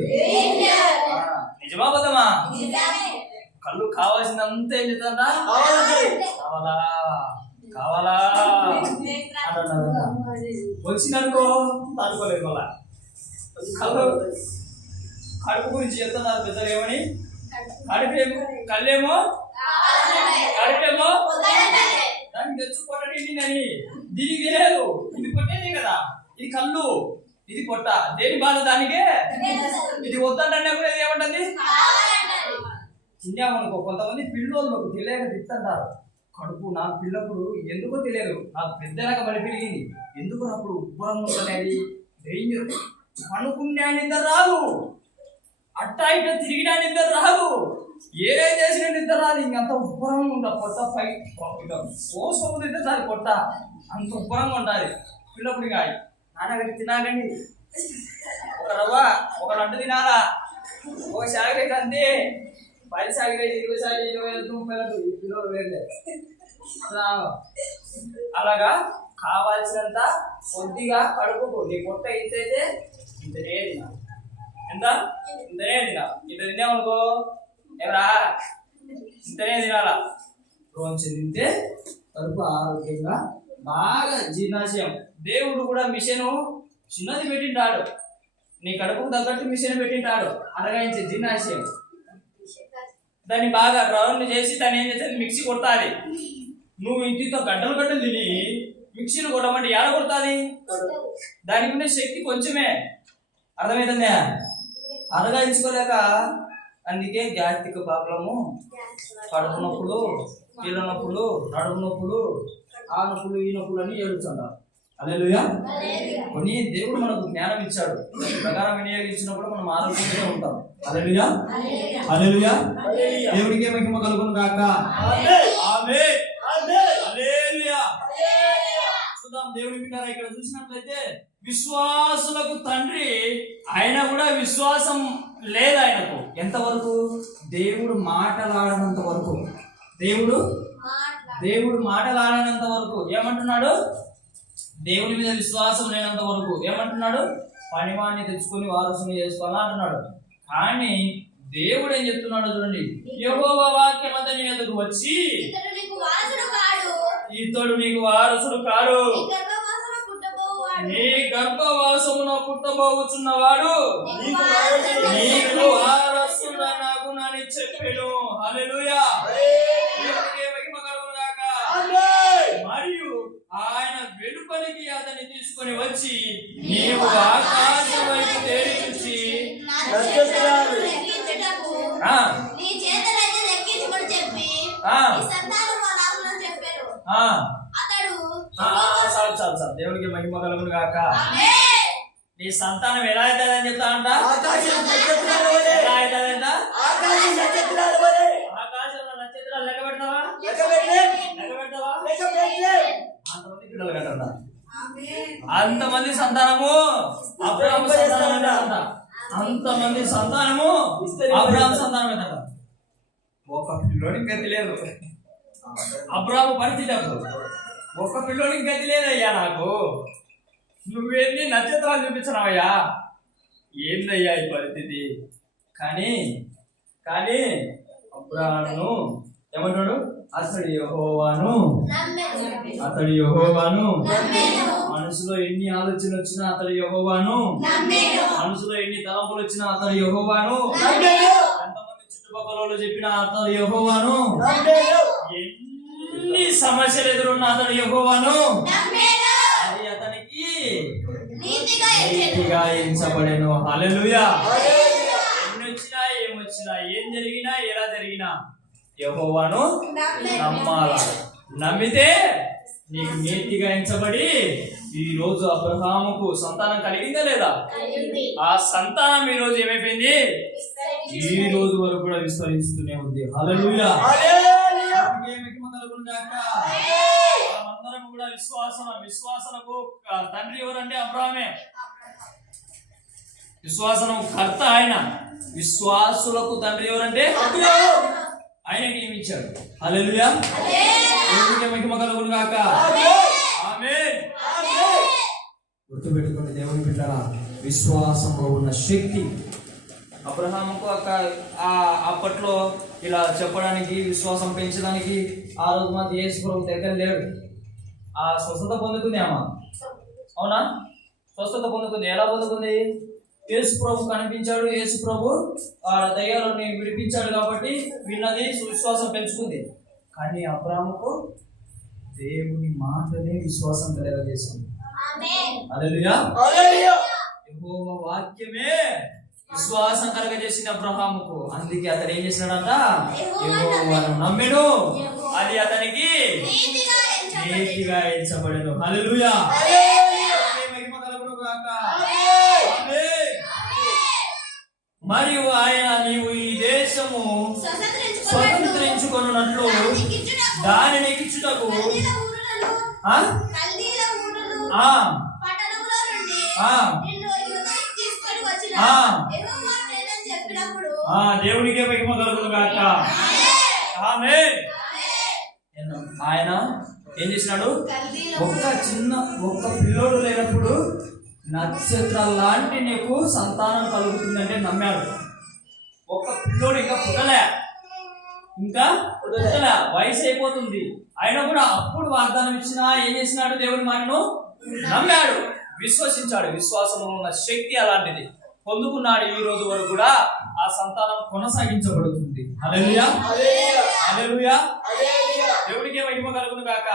నిజమా అబద్ధమా? కళ్ళు కావాల్సినంత ఏం చేద్దాం? కావాలా కావాలా అంటున్నారా? వచ్చిందనుకో అనుకోలేదు. మళ్ళా కడుపు గురించి చెప్తున్నారు పెద్దలు ఏమని? కళ్ళేమో కడుపేమో దాన్ని తెచ్చు కొట్టండి అని. దీనికి లేదు, ఇది కొట్టేది కదా. ఇది కళ్ళు, ఇది పొట్ట. దేని బాధ దానికే. ఇది వద్దంటే కూడా ఇది ఏమంటుంది? తిన్నామనుకో. కొంతమంది పిల్లోళ్ళకు తెలియక తింటారు. కడుపు నాకు పిల్లప్పుడు ఎందుకో తెలియదు, నాకు పెద్దలాగా బలి పెరిగింది. ఎందుకు అప్పుడు ఉబ్బరం ఉంటుంది, డేంజర్. పనుకున్నా నిద్ర రాదు, అట్టా ఇట్లా తిరిగినా నిద్ర రాదు, ఏ చేసిన నిద్ర రాదు. ఇంకంత ఉబ్బరంగా ఉంటుంది పొట్ట. పై కోసము నిద్ర రాదు పొట్ట, అంత ఉబ్బరంగా ఉంటుంది పిల్లప్పుడు. కాయ నాన్నగారి తినాకండి, ఒక రవ్వ ఒక లడ్డు తినాలా, ఒక శాఖ అంతే. 10 శాఖలు 20 శాఖలు 20 లడ్డు పిల్లలు వేరే. అలాగా కావాల్సినంత కొద్దిగా కడుపుకు. నీ పొట్ట ఇంతైతే ఇంతనే తినా, ఎంత ఇంతనే తినా. ఇంత తిన్నామనుకో ఎవరా ఇంతనే తినాలా. రోజు తింటే కడుపు ఆరోగ్యంగా బాగా జీర్ణాశయం. దేవుడు కూడా మిషన్ చిన్నది పెట్టింటాడు, నీ కడుపుకు తగ్గట్టు మిషన్ పెట్టింటాడు. అనగాయించే జీర్ణాశయం. దాన్ని బాగా రౌండ్ చేసి దాన్ని ఏం చేసేది, మిక్సీ కొడతాది. నువ్వు ఇంటితో గడ్డలు గడ్డలు తిని మిక్సీలు కొట్టమంటే ఏడ కొడతాది? దానికి ఉన్న శక్తి కొంచెమే. అర్థమవుతుందా? అనగాయించుకోలేక అందుకే గ్యాస్ట్రిక్ ప్రాబ్లము, కడుపు నొప్పులు, కీళ్ళ నొప్పులు, నడుము నొప్పులు, ఆ నొప్పులు ఈ నొప్పులు అని ఏడుచుంటారు. హల్లెలూయా. కొన్ని దేవుడు మనకు జ్ఞానం ఇచ్చాడు, ప్రకారం వినియోగించినప్పుడు మనం ఆరోగ్యంగా ఉంటాం. హల్లెలూయా హల్లెలూయా. దేవుడికి మహిమ కలుగును గాక. ఆమేన్ హల్లెలూయా. చూద్దాం దేవుడి బిడ్డలారా, ఇక్కడ చూసినట్లయితే విశ్వాసులకు తండ్రి ఆయన కూడా విశ్వాసం లేదు ఆయనకు. ఎంతవరకు? దేవుడు మాటలాడనంత వరకు. దేవుడు మాటలాడనంత వరకు ఏమంటున్నాడు? దేవుని మీద విశ్వాసం లేనంత వరకు ఏమంటున్నాడు? పనివాణ్ణి తెచ్చుకొని వారసుని చేసుకోవాలా అంటున్నాడు. కానీ దేవుడు ఏం చెప్తున్నాడు చూడండి, యెహోవా వాక్యం అతని ఎదుగు వచ్చి ఇతడు నీకు వారసుడు కాడు, నీ గర్భవాసమున పుట్టబోచున్నవాడు నీకు వారసుడనగునని చెప్పెను. హల్లెలూయా. మరియు ఆయన వెలుపలికి అతన్ని తీసుకొని వచ్చి నీవు ఆకాశం వైపు తేరి చూచి చాలు దేవుడికి మహిమ కలుగును గాక. నీ సంతానం ఎలా అవుతుందని చెప్తా అంట. ఎలా అవుతుందంట? ఆకాశంలో నక్షత్రాలు లెక్క పెడతావా? అంతమంది పిల్లలు కట్టంట. అంతమంది సంతానము అబ్రాహాము సంతానం అంట. అంతమంది సంతానము అబ్రాహాము సంతానం అంట. ఒక పిల్లోడికి గతి లేదు. అబ్రాహాము పరిస్థితి అప్పుడు ఒక్క పిల్లోడికి గతి లేదయ్యా. నాకు నువ్వేంది నక్షత్రాలు చూపించినావయ్యా, ఏందయ్యా ఈ పరిస్థితి. కానీ అబ్రాహామును ఏమంటాడు? అతడు యెహోవాను మనసులో ఎన్ని ఆలోచన వచ్చినా అతడు యెహోవాను, మనసులో ఎన్ని తలంపులు వచ్చినా అతడు యెహోవాను, ఎంతమంది చుట్టుపక్కల చెప్పినా అతడు యెహోవాను, ఎన్ని సమస్యలు ఎదురున్న అతడు యెహోవాను, అది అతనికి నీతిగా ఎంచబడెను. హల్లెలూయా. ఎన్ని వచ్చినా ఏమొచ్చినా ఏం జరిగినా ఎలా జరిగినా యెహోవాను నమ్మాలా. నమ్మితే నీకు నీతిగా ఎంచబడి ఈ రోజు అబ్రహాముకు సంతానం కలిగిందా లేదా? ఆ సంతానం ఈ రోజు ఏమైపోయింది? ఈ రోజు వరకు కూడా విస్తరిస్తూనే ఉంది. హల్లెలూయా. అందరం కూడా విశ్వాసలకు తండ్రి ఎవరంటే అబ్రహామే. విశ్వాసనం కర్త ఆయన. విశ్వాసులకు తండ్రి ఎవరంటే ఆయన నియమించాడు. హల్లెలూయా. దేవునికి మహిమ కలుగును గాక. ఆమేన్. గుర్తుపెట్టుకోండి దేవుని బిడ్డలారా, విశ్వాసంలో ఉన్న శక్తి అబ్రహాముకు అప్పట్లో ఇలా చెప్పడానికి, విశ్వాసం పెంచడానికి ఆ రోజు మాత్రం యేసు ప్రభు దగ్గర లేడు. ఆ స్వస్థత పొందుకుంది ఆమె, అవునా? స్వస్థత పొందుకుంది. ఎలా పొందుకుంది? యేసు ప్రభు కనిపించాడు, యేసు ప్రభు ఆ దయ్యాలని విడిపించాడు కాబట్టి విన్నది, విశ్వాసం పెంచుకుంది. కానీ అబ్రహాముకు దేవుని మాటనే విశ్వాసం కలగజేసింది. హల్లెలూయా. యెహోవా వాక్యమే విశ్వాసం కలగజేసింది అబ్రహాముకు. అందుకే అతను ఏం చేసినాడంట? యెహోవాను నమ్మెను, అది అతనికి నీతిగా ఎంచబడెను. హల్లెలూయా. మహిమ కలుగును గాక. ఆమేన్. మరియు ఆయన నీవు ఈ దేశము స్వతంత్రించుకొనున్నట్లు దానిని ఇచ్చుటకు దేవునికే మహిమ కలుగును గాక. ఆమేన్. ఆయన ఏం చేసినాడు? ఒక్క పిల్లోడు లేనప్పుడు నక్షత్రం లాంటి నీకు సంతానం కలుగుతుందంటే నమ్మాడు. ఒక్క పిల్లోడు ఇంకా పుట్టలే, వయసు అయిపోతుంది. అయినా కూడా అప్పుడు వాగ్దానం ఇచ్చినా ఏం చేసినాడు? దేవుని మాటను నమ్మాడు, విశ్వసించాడు. విశ్వాసంలో ఉన్న శక్తి అలాంటిది. పొందుకున్నాడు. ఈ రోజు వరకు కూడా ఆ సంతానం కొనసాగించబడుతుంది. హల్లెలూయా. హల్లెలూయా. దేవునికే మహిమ కలుగును గాక.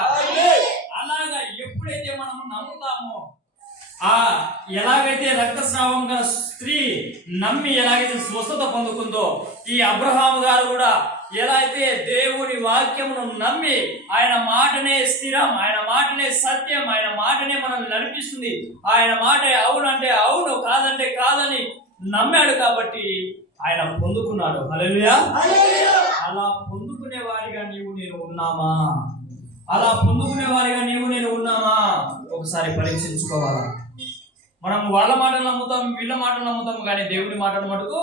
అలాగా ఎప్పుడైతే మనము నమ్ముతామో, ఎలాగైతే రక్తస్రావం గల స్త్రీ నమ్మి ఎలాగైతే స్వస్థత పొందుకుందో, ఈ అబ్రహాము గారు కూడా ఎలా అయితే దేవుని వాక్యమును నమ్మి ఆయన మాటనే స్థిరం, ఆయన మాటనే సత్యం, ఆయన మాటనే మనల్ని నడిపిస్తుంది, ఆయన మాట అవునంటే అవును, కాదంటే కాదని నమ్మాడు కాబట్టి ఆయన పొందుకున్నాడు. హల్లెలూయా. అలా పొందుకునే వారిగా నీవు నేను ఉన్నామా? అలా పొందుకునే వారిగా నీవు నేను ఉన్నామా? ఒకసారి పరీక్షించుకోవాలా. మనం వాళ్ళ మాటలు నమ్ముతాం, వీళ్ళ మాటలు నమ్ముతాం, కానీ దేవుని మాటలు మటుకు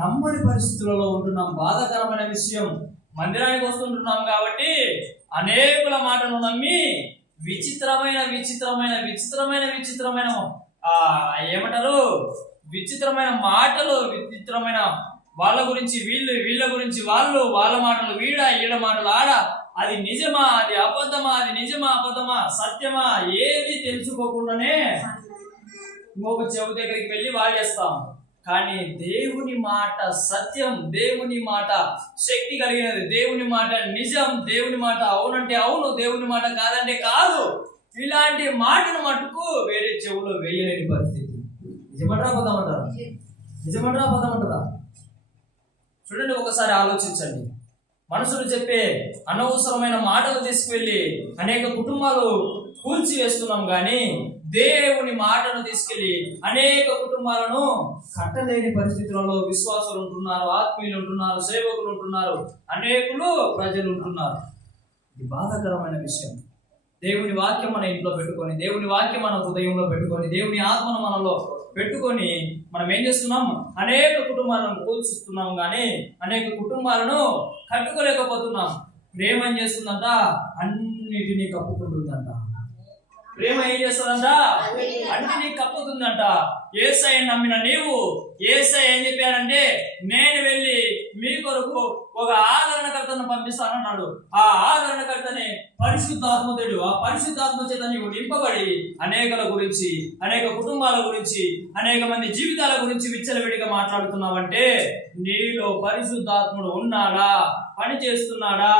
నమ్మని పరిస్థితులలో ఉంటున్నాం. బాధాకరమైన విషయం. మందిరానికి వస్తుంటున్నాం కాబట్టి అనేకుల మాటలు నమ్మి విచిత్రమైన ఏమంటారు, విచిత్రమైన మాటలు, విచిత్రమైన వాళ్ళ గురించి వీళ్ళ గురించి వాళ్ళు, వాళ్ళ మాటలు వీళ్ళ మాటలు ఆడ, అది నిజమా, అది అబద్ధమా, అది నిజమా, అబద్ధమా, సత్యమా, ఏది తెలుసుకోకుండానే ఇంకొక చెవు దగ్గరికి వెళ్ళి వాగేస్తాం. కానీ దేవుని మాట సత్యం, దేవుని మాట శక్తి కలిగినది, దేవుని మాట నిజం, దేవుని మాట అవునంటే అవును, దేవుని మాట కాదంటే కాదు. ఇలాంటి మాటను మటుకు వేరే చెవులో వేయలేని పరిస్థితి. నిజమంటారా అబద్ధమంటారా? నిజమంటారా అబద్ధమంటారా? చూడండి, ఒకసారి ఆలోచించండి. మనుషులు చెప్పే అనవసరమైన మాటలు తీసుకువెళ్ళి అనేక కుటుంబాలు కూల్చి వేస్తున్నాం, కానీ దేవుని మాటను తీసుకెళ్లి అనేక కుటుంబాలను కట్టలేని పరిస్థితులలో విశ్వాసులు ఉంటున్నారు, ఆత్మీయులు ఉంటున్నారు, సేవకులు ఉంటున్నారు, అనేకులు ప్రజలు ఉంటున్నారు. ఇది బాధాకరమైన విషయం. దేవుని వాక్యం మన ఇంట్లో పెట్టుకొని, దేవుని వాక్యం మన హృదయంలో పెట్టుకొని, దేవుని ఆత్మను మనలో పెట్టుకొని మనం ఏం చేస్తున్నాం? అనేక కుటుంబాలను కూల్చిస్తున్నాం, కానీ అనేక కుటుంబాలను కట్టుకోలేకపోతున్నాం. ప్రేమ ఏం చేస్తుందంట? అన్నిటినీ కప్పుకుంటుందంట. ప్రేమ ఏం చేస్తుందంట? అన్నిటినీ కప్పుతుందంట. యేసయ్య నమ్మిన నీవు, యేసయ్య ఏం చెప్పారంటే, నేను వెళ్ళి మీ కొరకు ఒక ఆదరణకర్తను పంపిస్తానన్నాడు. ఆ ఆదరణకర్తనే పరిశుద్ధాత్మదేవుడు. ఆ పరిశుద్ధాత్మ చేత నీవు నింపబడి అనేకల గురించి, అనేక కుటుంబాల గురించి, అనేక మంది జీవితాల గురించి విచ్చలవిడిగా మాట్లాడుతున్నావంటే నీలో పరిశుద్ధాత్ముడు ఉన్నాడా, పని చేస్తున్నాడా,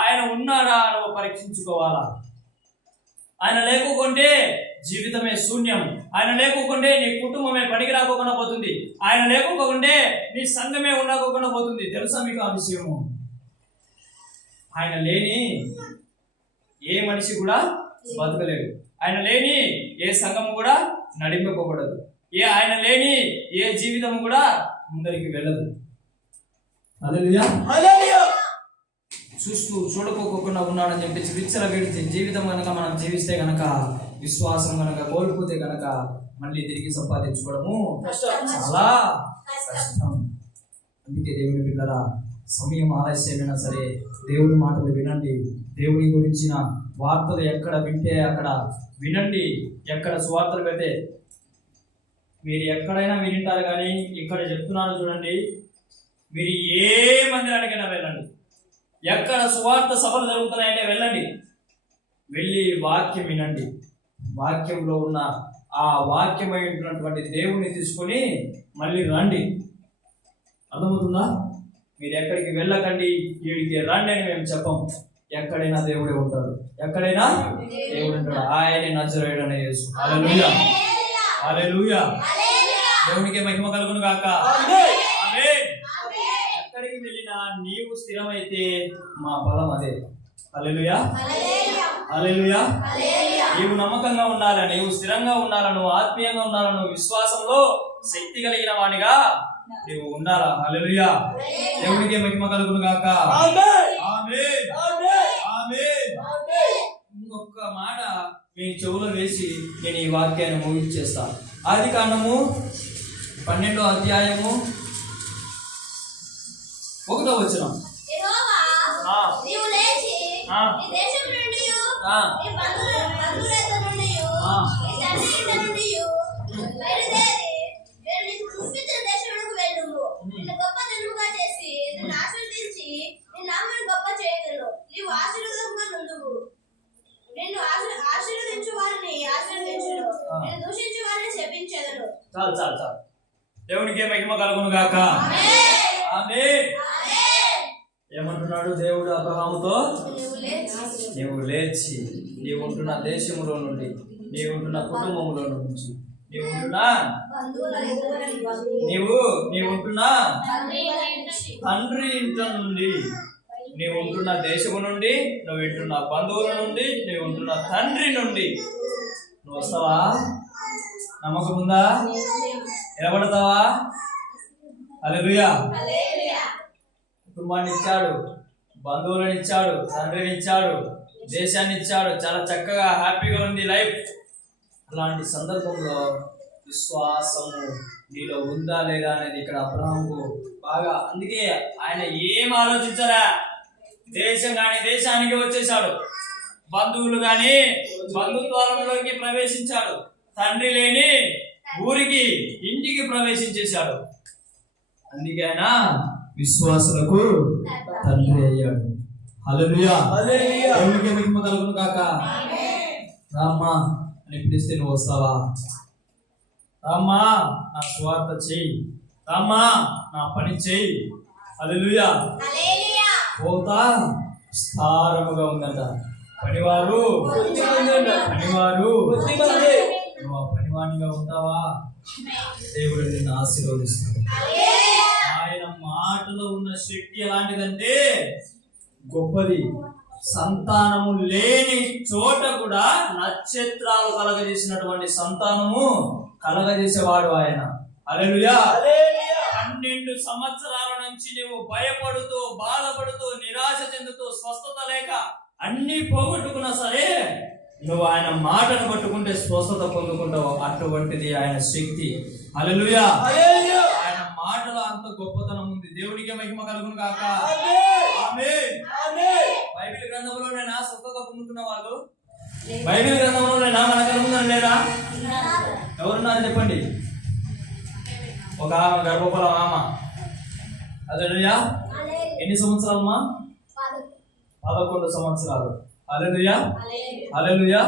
ఆయన ఉన్నాడా నువ్వు పరీక్షించుకోవాలా. ఆయన లేకుంటే జీవితమే శూన్యం. ఆయన లేకుంటే నీ కుటుంబమే పనికి రాకుండా పోతుంది. ఆయన లేకుంటే నీ సంఘమే ఉండకోకుండా పోతుంది. తెలుసా మీకు ఆ విషయము? ఆయన లేని ఏ మనిషి కూడా బతకలేడు. ఆయన లేని ఏ సంఘం కూడా నడిపింపకూడదు. ఆయన లేని ఏ జీవితం కూడా ముందరికి వెళ్ళదు. హల్లెలూయా. హల్లెలూయా. చూడకోకుండా ఉన్నాడని చెప్పి విచ్చలవిడి జీవితం కనుక మనం జీవిస్తే గనక, విశ్వాసం కనుక కోల్పోతే గనక మళ్ళీ తిరిగి సంపాదించుకోవడము చాలా కష్టం. అందుకే దేవుని బిడ్డలారా, సమయం ఆలస్యమైనా సరే దేవుని మాటలు వినండి. దేవుని గురించిన వార్తలు ఎక్కడ వింటే అక్కడ వినండి. ఎక్కడ సువార్తలు పెడితే మీరు ఎక్కడైనా వింటారు, కానీ ఇక్కడ చెప్తున్నాను చూడండి, మీరు ఏ మందిరానికైనా వెళ్ళండి, ఎక్కడ సువార్త సభలు జరుగుతున్నాయంటే వెళ్ళండి, వెళ్ళి వాక్యం వినండి. వాక్యంలో ఉన్న ఆ వాక్యమై ఉన్నటువంటి దేవుణ్ణి తీసుకొని మళ్ళీ రండి. అర్థమవుతుందా? మీరు ఎక్కడికి వెళ్ళకండి, వీడికి రండి అని మేము చెప్పము. ఎక్కడైనా దేవుడే ఉంటాడు, ఎక్కడైనా దేవుడు ఉంటాడు. ఆయనే నజరేయుడైన యేసు. హల్లెలూయా, హల్లెలూయా. దేవునికి మహిమ కలుగును గాక. ఆమేన్. ఎక్కడికి వెళ్ళినా నీవు స్థిరమైతే మా బలం అదే. హల్లెలూయా, హల్లెలూయా. నీవు నమ్మకంగా ఉండాలా, నీవు స్థిరంగా ఉండాలా, నువ్వు ఆత్మీయంగా ఉండాలా, నువ్వు విశ్వాసంలో శక్తి కలిగిన వానిగా నీవు ఉండాలా. హల్లెలూయా. దేవునికి మహిమ కలుగును గాక. ఆమేన్, ఆమేన్. ఇంకొక మాట మీ చెవులో వేసి నేను ఈ వాక్యాన్ని ముగించేస్తాను. ఆదికాండము 12వ అధ్యాయము 1వ వచనం. నీవు లేచి నీ దేశం నుండి నీ బంధువుల నుండి నీ తండ్రి ఇంటి నుండి బయలుదేరి నేను నీకు చూపించిన దేశమునకు వెళ్ళుము. నిన్ను గొప్ప జనముగా చేసి నిన్ను ఆశీర్వదించి నీ నామమును గొప్ప చేయగలను. నీవు ఆశీర్వాదంగా నుండువు. నిన్ను ఆశీర్వదించు వారిని ఆశీర్వదించును, నిన్ను దూషించు వారిని శపించెదను. చాలు చాలు చాలు. దేవునికి మహిమ కలుగును గాక. ఆమేన్. ఏమంటున్నాడు దేవుడు అబ్రహాముతో? నీవు లేచి నీవు ఉంటున్న దేశములో నుండి, నీవు ఉంటున్న కుటుంబములో నుంచి, నీవు ఉంటున్న తండ్రి ఇంట నుండి, నీవు ఉంటున్న దేశము నుండి, నువ్వు వింటున్న బంధువుల నుండి, నీవు ఉంటున్న తండ్రి నుండి నువ్వు వస్తావా? నమ్మకం ఉందా? నిలబడతావా? హల్లెలూయా. కుటుంబాన్ని ఇచ్చాడు, బంధువులను ఇచ్చాడు, తండ్రిని ఇచ్చాడు, దేశాన్ని ఇచ్చాడు. చాలా చక్కగా హ్యాపీగా ఉంది లైఫ్. అలాంటి సందర్భంలో విశ్వాసము నీలో ఉందా లేదా అనేది ఇక్కడ అబ్రహాముకు బాగా. అందుకే ఆయన ఏం ఆలోచించరా, దేశం కానీ దేశానికి వచ్చేసాడు, బంధువులు కానీ బంధుత్వాలలోకి ప్రవేశించాడు, తండ్రి లేని ఊరికి ఇంటికి ప్రవేశించేశాడు. అందుకే ఆయన విశ్వాసులకు తండ్రి అయ్యాడు. హల్లెలూయా, దేవునికి మహిమ కలుగును గాక. రామ్మా అని పిలిస్తే నువ్వు వస్తావా? రామ్మా నా స్వార్థ చెయ్యి, రామ్మా నా పని చెయ్యి. హల్లెలూయా. పోతా స్థారముగా ఉందంట. పనివారు నువ్వు ఆ పనివాణిగా ఉంటావా? దేవుడు నిన్ను ఆశీర్వదిస్తాడు. ఆయన మాటలో ఉన్న శక్తి ఎలాంటిదంటే గొప్పది. సంతానము లేని చోట కూడా నక్షత్రాలు కలగజేసినటువంటి సంతానము కలగజేసేవాడు ఆయన. హల్లెలూయా. 12 సంవత్సరాల నుంచి నువ్వు భయపడుతూ, బాధపడుతూ, నిరాశ చెందుతూ, స్వస్థత లేక అన్ని పోగొట్టుకున్నా సరే నువ్వు ఆయన మాటను పట్టుకుంటే స్వస్థత పొందుకుంటావు. అటువంటిది ఆయన శక్తి. హల్లెలూయా. ఆయన మాటలో అంత గొప్పతనం ఉంది. దేవుడికి మహిమ కలుగును గాక. ఆమేన్. బైబిల్ గ్రంథంలోనేనా స్వస్థత పొందుకున్న వాళ్ళు? బైబిల్ గ్రంథంలోనేనా మన కలుగుందని లేదా? ఎవరున్నారు చెప్పండి. ఒక ఆమె గర్భఫలం ఆమె. హల్లెలూయా. ఎన్ని సంవత్సరాలమ్మా? 11 సంవత్సరాలు. హల్లెలూయా, హల్లెలూయా.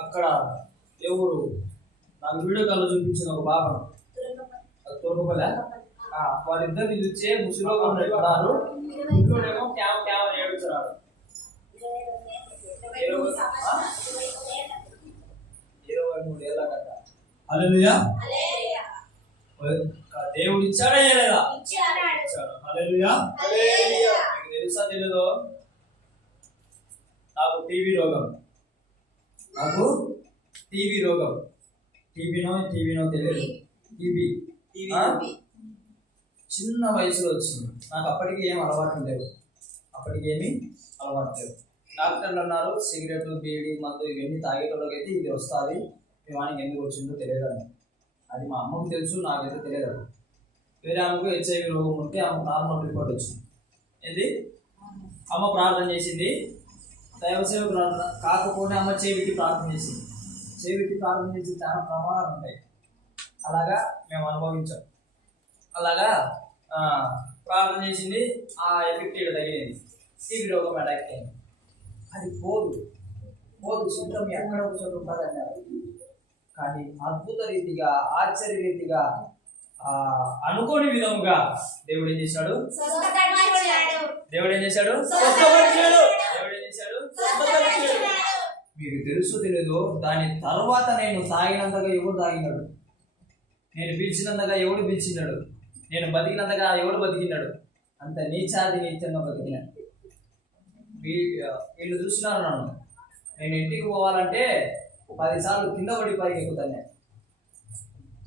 అక్కడ ఎవరు నాకు వీడియో కాల్లో చూపించిన ఒక బాబా తోడుపలే, వాళ్ళిద్దరిని చూసే ముసిలోగా ఉన్నారు. ఇంట్లోనేమో క్యామ్ క్యామ్ అని ఏడుచున్నాడు. 23 ఏళ్ళ కట్ట. హల్లెలూయా. దేవుడు ఇచ్చాడా లేదా? ఇచ్చాడు. హల్లెలూయా. మీకు తెలుసా తెలీదో? నాకు టీబీ రోగం. టీబీనో తెలియదు. టీబీ చిన్న వయసులో వచ్చింది. నాకు అప్పటికి ఏం అలవాటు లేదు. డాక్టర్లు అన్నారు సిగరెట్, బీడీ, మందు ఇవన్నీ తాగేటోళ్ళకి అయితే ఇది వస్తుంది, మీ వానికి ఎందుకు వచ్చిందో తెలియదు అని. అది మా అమ్మకు తెలుసు, నాకైతే తెలియదు. వేరే ఆమెకు హెచ్ఐవి రోగం ఉంటే ఆమె నార్మల్ రిపోర్ట్ వచ్చింది. ఏంది? అమ్మ ప్రార్థన చేసింది, దైవసేవ ప్రార్థన కాకపోతే అమ్మ చేవికి ప్రార్థన చేసింది. చేతి ప్రార్థన చేసి చాలా ప్రమాదాలు ఉంటాయి. అలాగా మేము అనుభవించాం. అలాగా ప్రార్థన చేసింది, ఆ ఎఫెక్ట్ ఇక్కడ తగిలింది, టీబీ రోగం అటాక్ అయింది. అది పోదు సింటమ్ ఎక్కడ కూర్చొని ఉంటుంది అన్నారు. కానీ అద్భుత రీతిగా, ఆశ్చర్య రీతిగా, అనుకోని విధముగా దేవుడు ఏం చేశాడు? దేవుడు ఏం చేశాడు? మీకు తెలుసు తెలియదు, దాని తర్వాత నేను తాగినంతగా ఎవడు తాగినాడు, నేను పిలిచినంతగా ఎవడు పిలిచినాడు, నేను బతికినంతగా ఎవడు బతికినాడు, అంత నీచాది నీచంగా బతికినాడు. వీళ్ళు చూస్తున్నారు నన్ను. నేను ఇంటికి పోవాలంటే 10 సార్లు కింద పడి పైకి ఎక్కుతాను.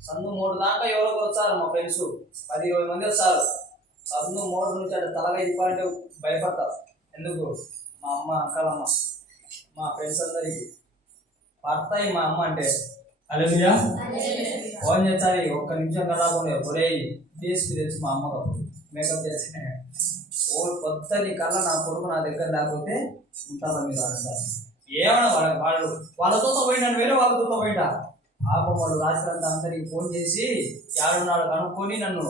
సందు 3 దాకా ఎవరో వచ్చారు, మా ఫ్రెండ్స్ 10-20 మంది వస్తారు. సందు 3 నుంచి అటు తలగా ఇవ్వాలంటే భయపడతారు. ఎందుకు? మా అమ్మ, అంకలమ్మ, మా ఫ్రెండ్స్ అందరికి పడతాయి మా అమ్మ అంటే. హల్లెలూయా. ఫోన్ చేయాలి, 1 నిమిషం కరాకుండా ఒరే డిఎస్పీ తెలుసు మా అమ్మకు. మేకప్ చేసి పొద్దుని కల్లా నా కొడుకు నా దగ్గర లేకపోతే ఉంటారా మీరు అంటారు. ఏమన్నా వాళ్ళతో పోయినాను, వేరే వాళ్ళతో పోయినా పాపం. వాళ్ళు రాత్రి అంతా అందరికి ఫోన్ చేసి ఏడున్నాడు కనుక్కొని నన్ను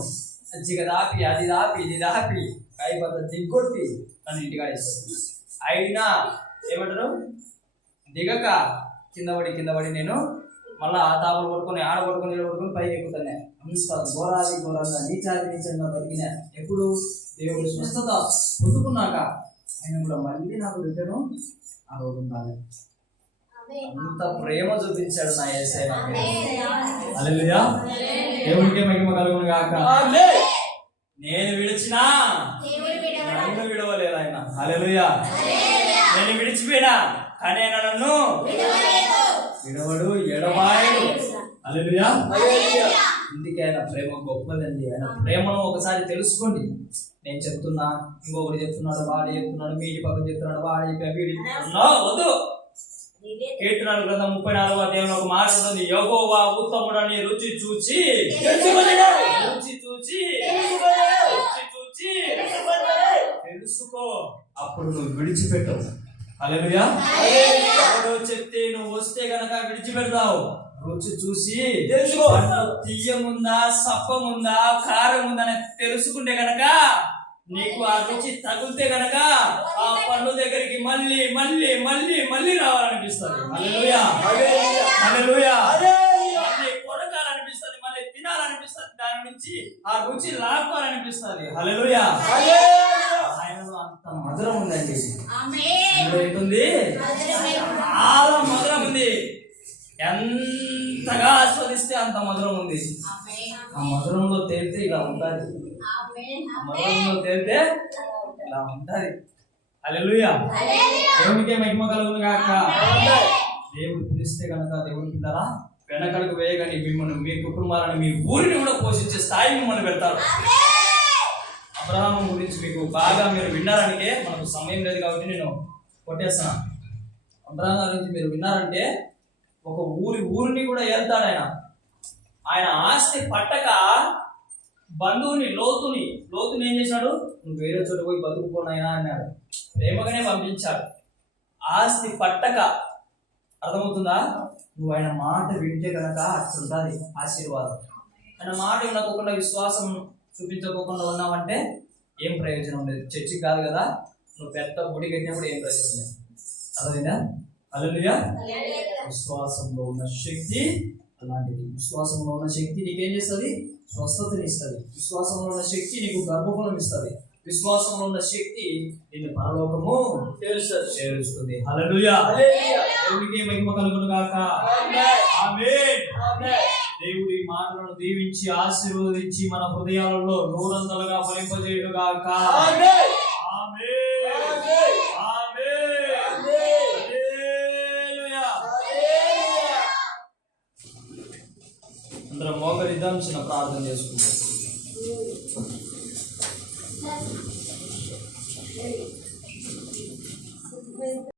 మంచిగా దాపి, అది దాపి, ఇది దాపి, కాయపద్ద దిగ్గొట్టి నన్ను ఇంటికాడ ఇస్తారు. అయినా ఏమంటారు, దిగక కింద పడి నేను మళ్ళీ ఆ తాపులు పట్టుకొని, ఆడ పట్టుకొని, నీళ్ళు పట్టుకొని పైకి ఎక్కుతానే. అంత ఘోరంగా నీచంగా బతికిన. ఎప్పుడు దేవుడు స్వస్థత పొందుకున్నాక ఆయన కూడా మళ్ళీ నాకు రిటర్న్ ఆ రోజు ఉండాలి. అంత ప్రేమ చూపించాడు నా యేసయ్య. హల్లెలూయా. దేవుడికే మహిమ కలుగును గాక. నేను విడిచినా నన్ను విడవలేదు ఆయన. హల్లెలూయా. నేను విడిచిపోయినా కానీ ఆయన నన్ను విడవడు, ఎడబాయడు. హల్లెలూయా. ఇందుకే ఆయన ప్రేమ గొప్పదండి. ఆయన ప్రేమను ఒకసారి తెలుసుకోండి. నేను చెప్తున్నా, ఇంకొకటి చెప్తున్నాడు, వాడు చెప్తున్నాడు, మీ పక్కన చెప్తున్నాడు, వాడు చెప్పా వద్దు. కీర్తనల గ్రంథం 34వ అధ్యాయంలో ఒక మాట ఉంటుంది, యెహోవా ఉత్తముడని రుచి చూచి తెలుసుకో, అప్పుడు నువ్వు విడిచిపెట్టవు. హల్లెలూయా. ఎవడో చెప్తే నువ్వు వస్తే గనక విడిచిపెడతావు. రుచి చూసి తెలుసుకో. తీయముందా, సప్పముందా, కారం ఉందా అని తెలుసుకుంటే గనక, నీకు ఆ రుచి తగిలితే గనక ఆ పన్ను దగ్గరికి మళ్ళీ మళ్ళీ మళ్ళీ మళ్ళీ రావాలనిపిస్తుంది. హల్లెలూయా. హల్లెలూయా. మళ్ళీ కొరకాలనిపిస్తుంది, మళ్ళీ తినాలనిపిస్తుంది, దాని నుంచి ఆ రుచి లాక్కోవాలనిపిస్తుంది. హల్లెలూయా. ఆయనలో అంత మధురం ఉందండి. ఏంటుంది? చాలా మధురం ఉంది. ఎంతగా ఆస్వాదిస్తే అంత మధురం ఉంది. ఆ మధురంలో తేలితే ఇలా ఉంటుంది. మధురంలో తేలితే ఇలా ఉంటుంది. హల్లెలూయా. దేవునికే మహిమ కలుగును గాక. దేవుడు పిలిస్తే కనుక దేవుని పిల్లరా వెనకడుగు వేయగానే మిమ్మల్ని, మీ కుటుంబాలను, మీ ఊరిని కూడా పోషించే స్థాయి మిమ్మల్ని పెడతారు. అబ్రహాము గురించి మీకు బాగా మీరు విన్నారనికే, మనకు సమయం లేదు కాబట్టి నేను కొట్టేస్తాను. అబ్రహాము గురించి మీరు విన్నారంటే ఒక ఊరిని కూడా వెళ్తాడు ఆయన. ఆయన ఆస్తి పట్టక బంధువుని లోతుని ఏం చేశాడు? నువ్వు వేరే చోట పోయి బతుకుపోనాయనా అన్నాడు. ప్రేమగానే పంపించాడు. ఆస్తి పట్టక, అర్థమవుతుందా? నువ్వు ఆయన మాట వింటే కనుక అట్లుంటుంది ఆశీర్వాదం. ఆయన మాట వినకోకుండా, విశ్వాసం చూపించకోకుండా ఉన్నావంటే ఏం ప్రయోజనం లేదు. చర్చికి కాదు కదా, నువ్వు పెద్ద గుడి కట్టినప్పుడు ఏం ప్రయోజనం లేదు. అర్థమైందా? హల్లెలూయా. విశ్వాసంలో ఉన్న శక్తి అలాంటిది. విశ్వాసంలో ఉన్న శక్తి నీకేం చేస్తుంది? స్వస్థతని ఇస్తుంది. విశ్వాసంలో ఉన్న శక్తి నీకు గర్భఫలం ఇస్తుంది. విశ్వాసంలో ఉన్న శక్తి నిన్ను పరలోకము చేరుస్తుంది. హల్లెలూయా. దేవునికి మహిమ కలుగును గాక. ఆమేన్. దేవుడి మాటలను దీవించి ఆశీర్వదించి మన హృదయాలలో నూరంతలుగా ఫలింపజేయును గాక. ఆమేన్. ఆమేన్. హల్లెలూయా. అందరం మోకరిద్దాం, చిన్న ప్రార్థన చేసుకుంటాం.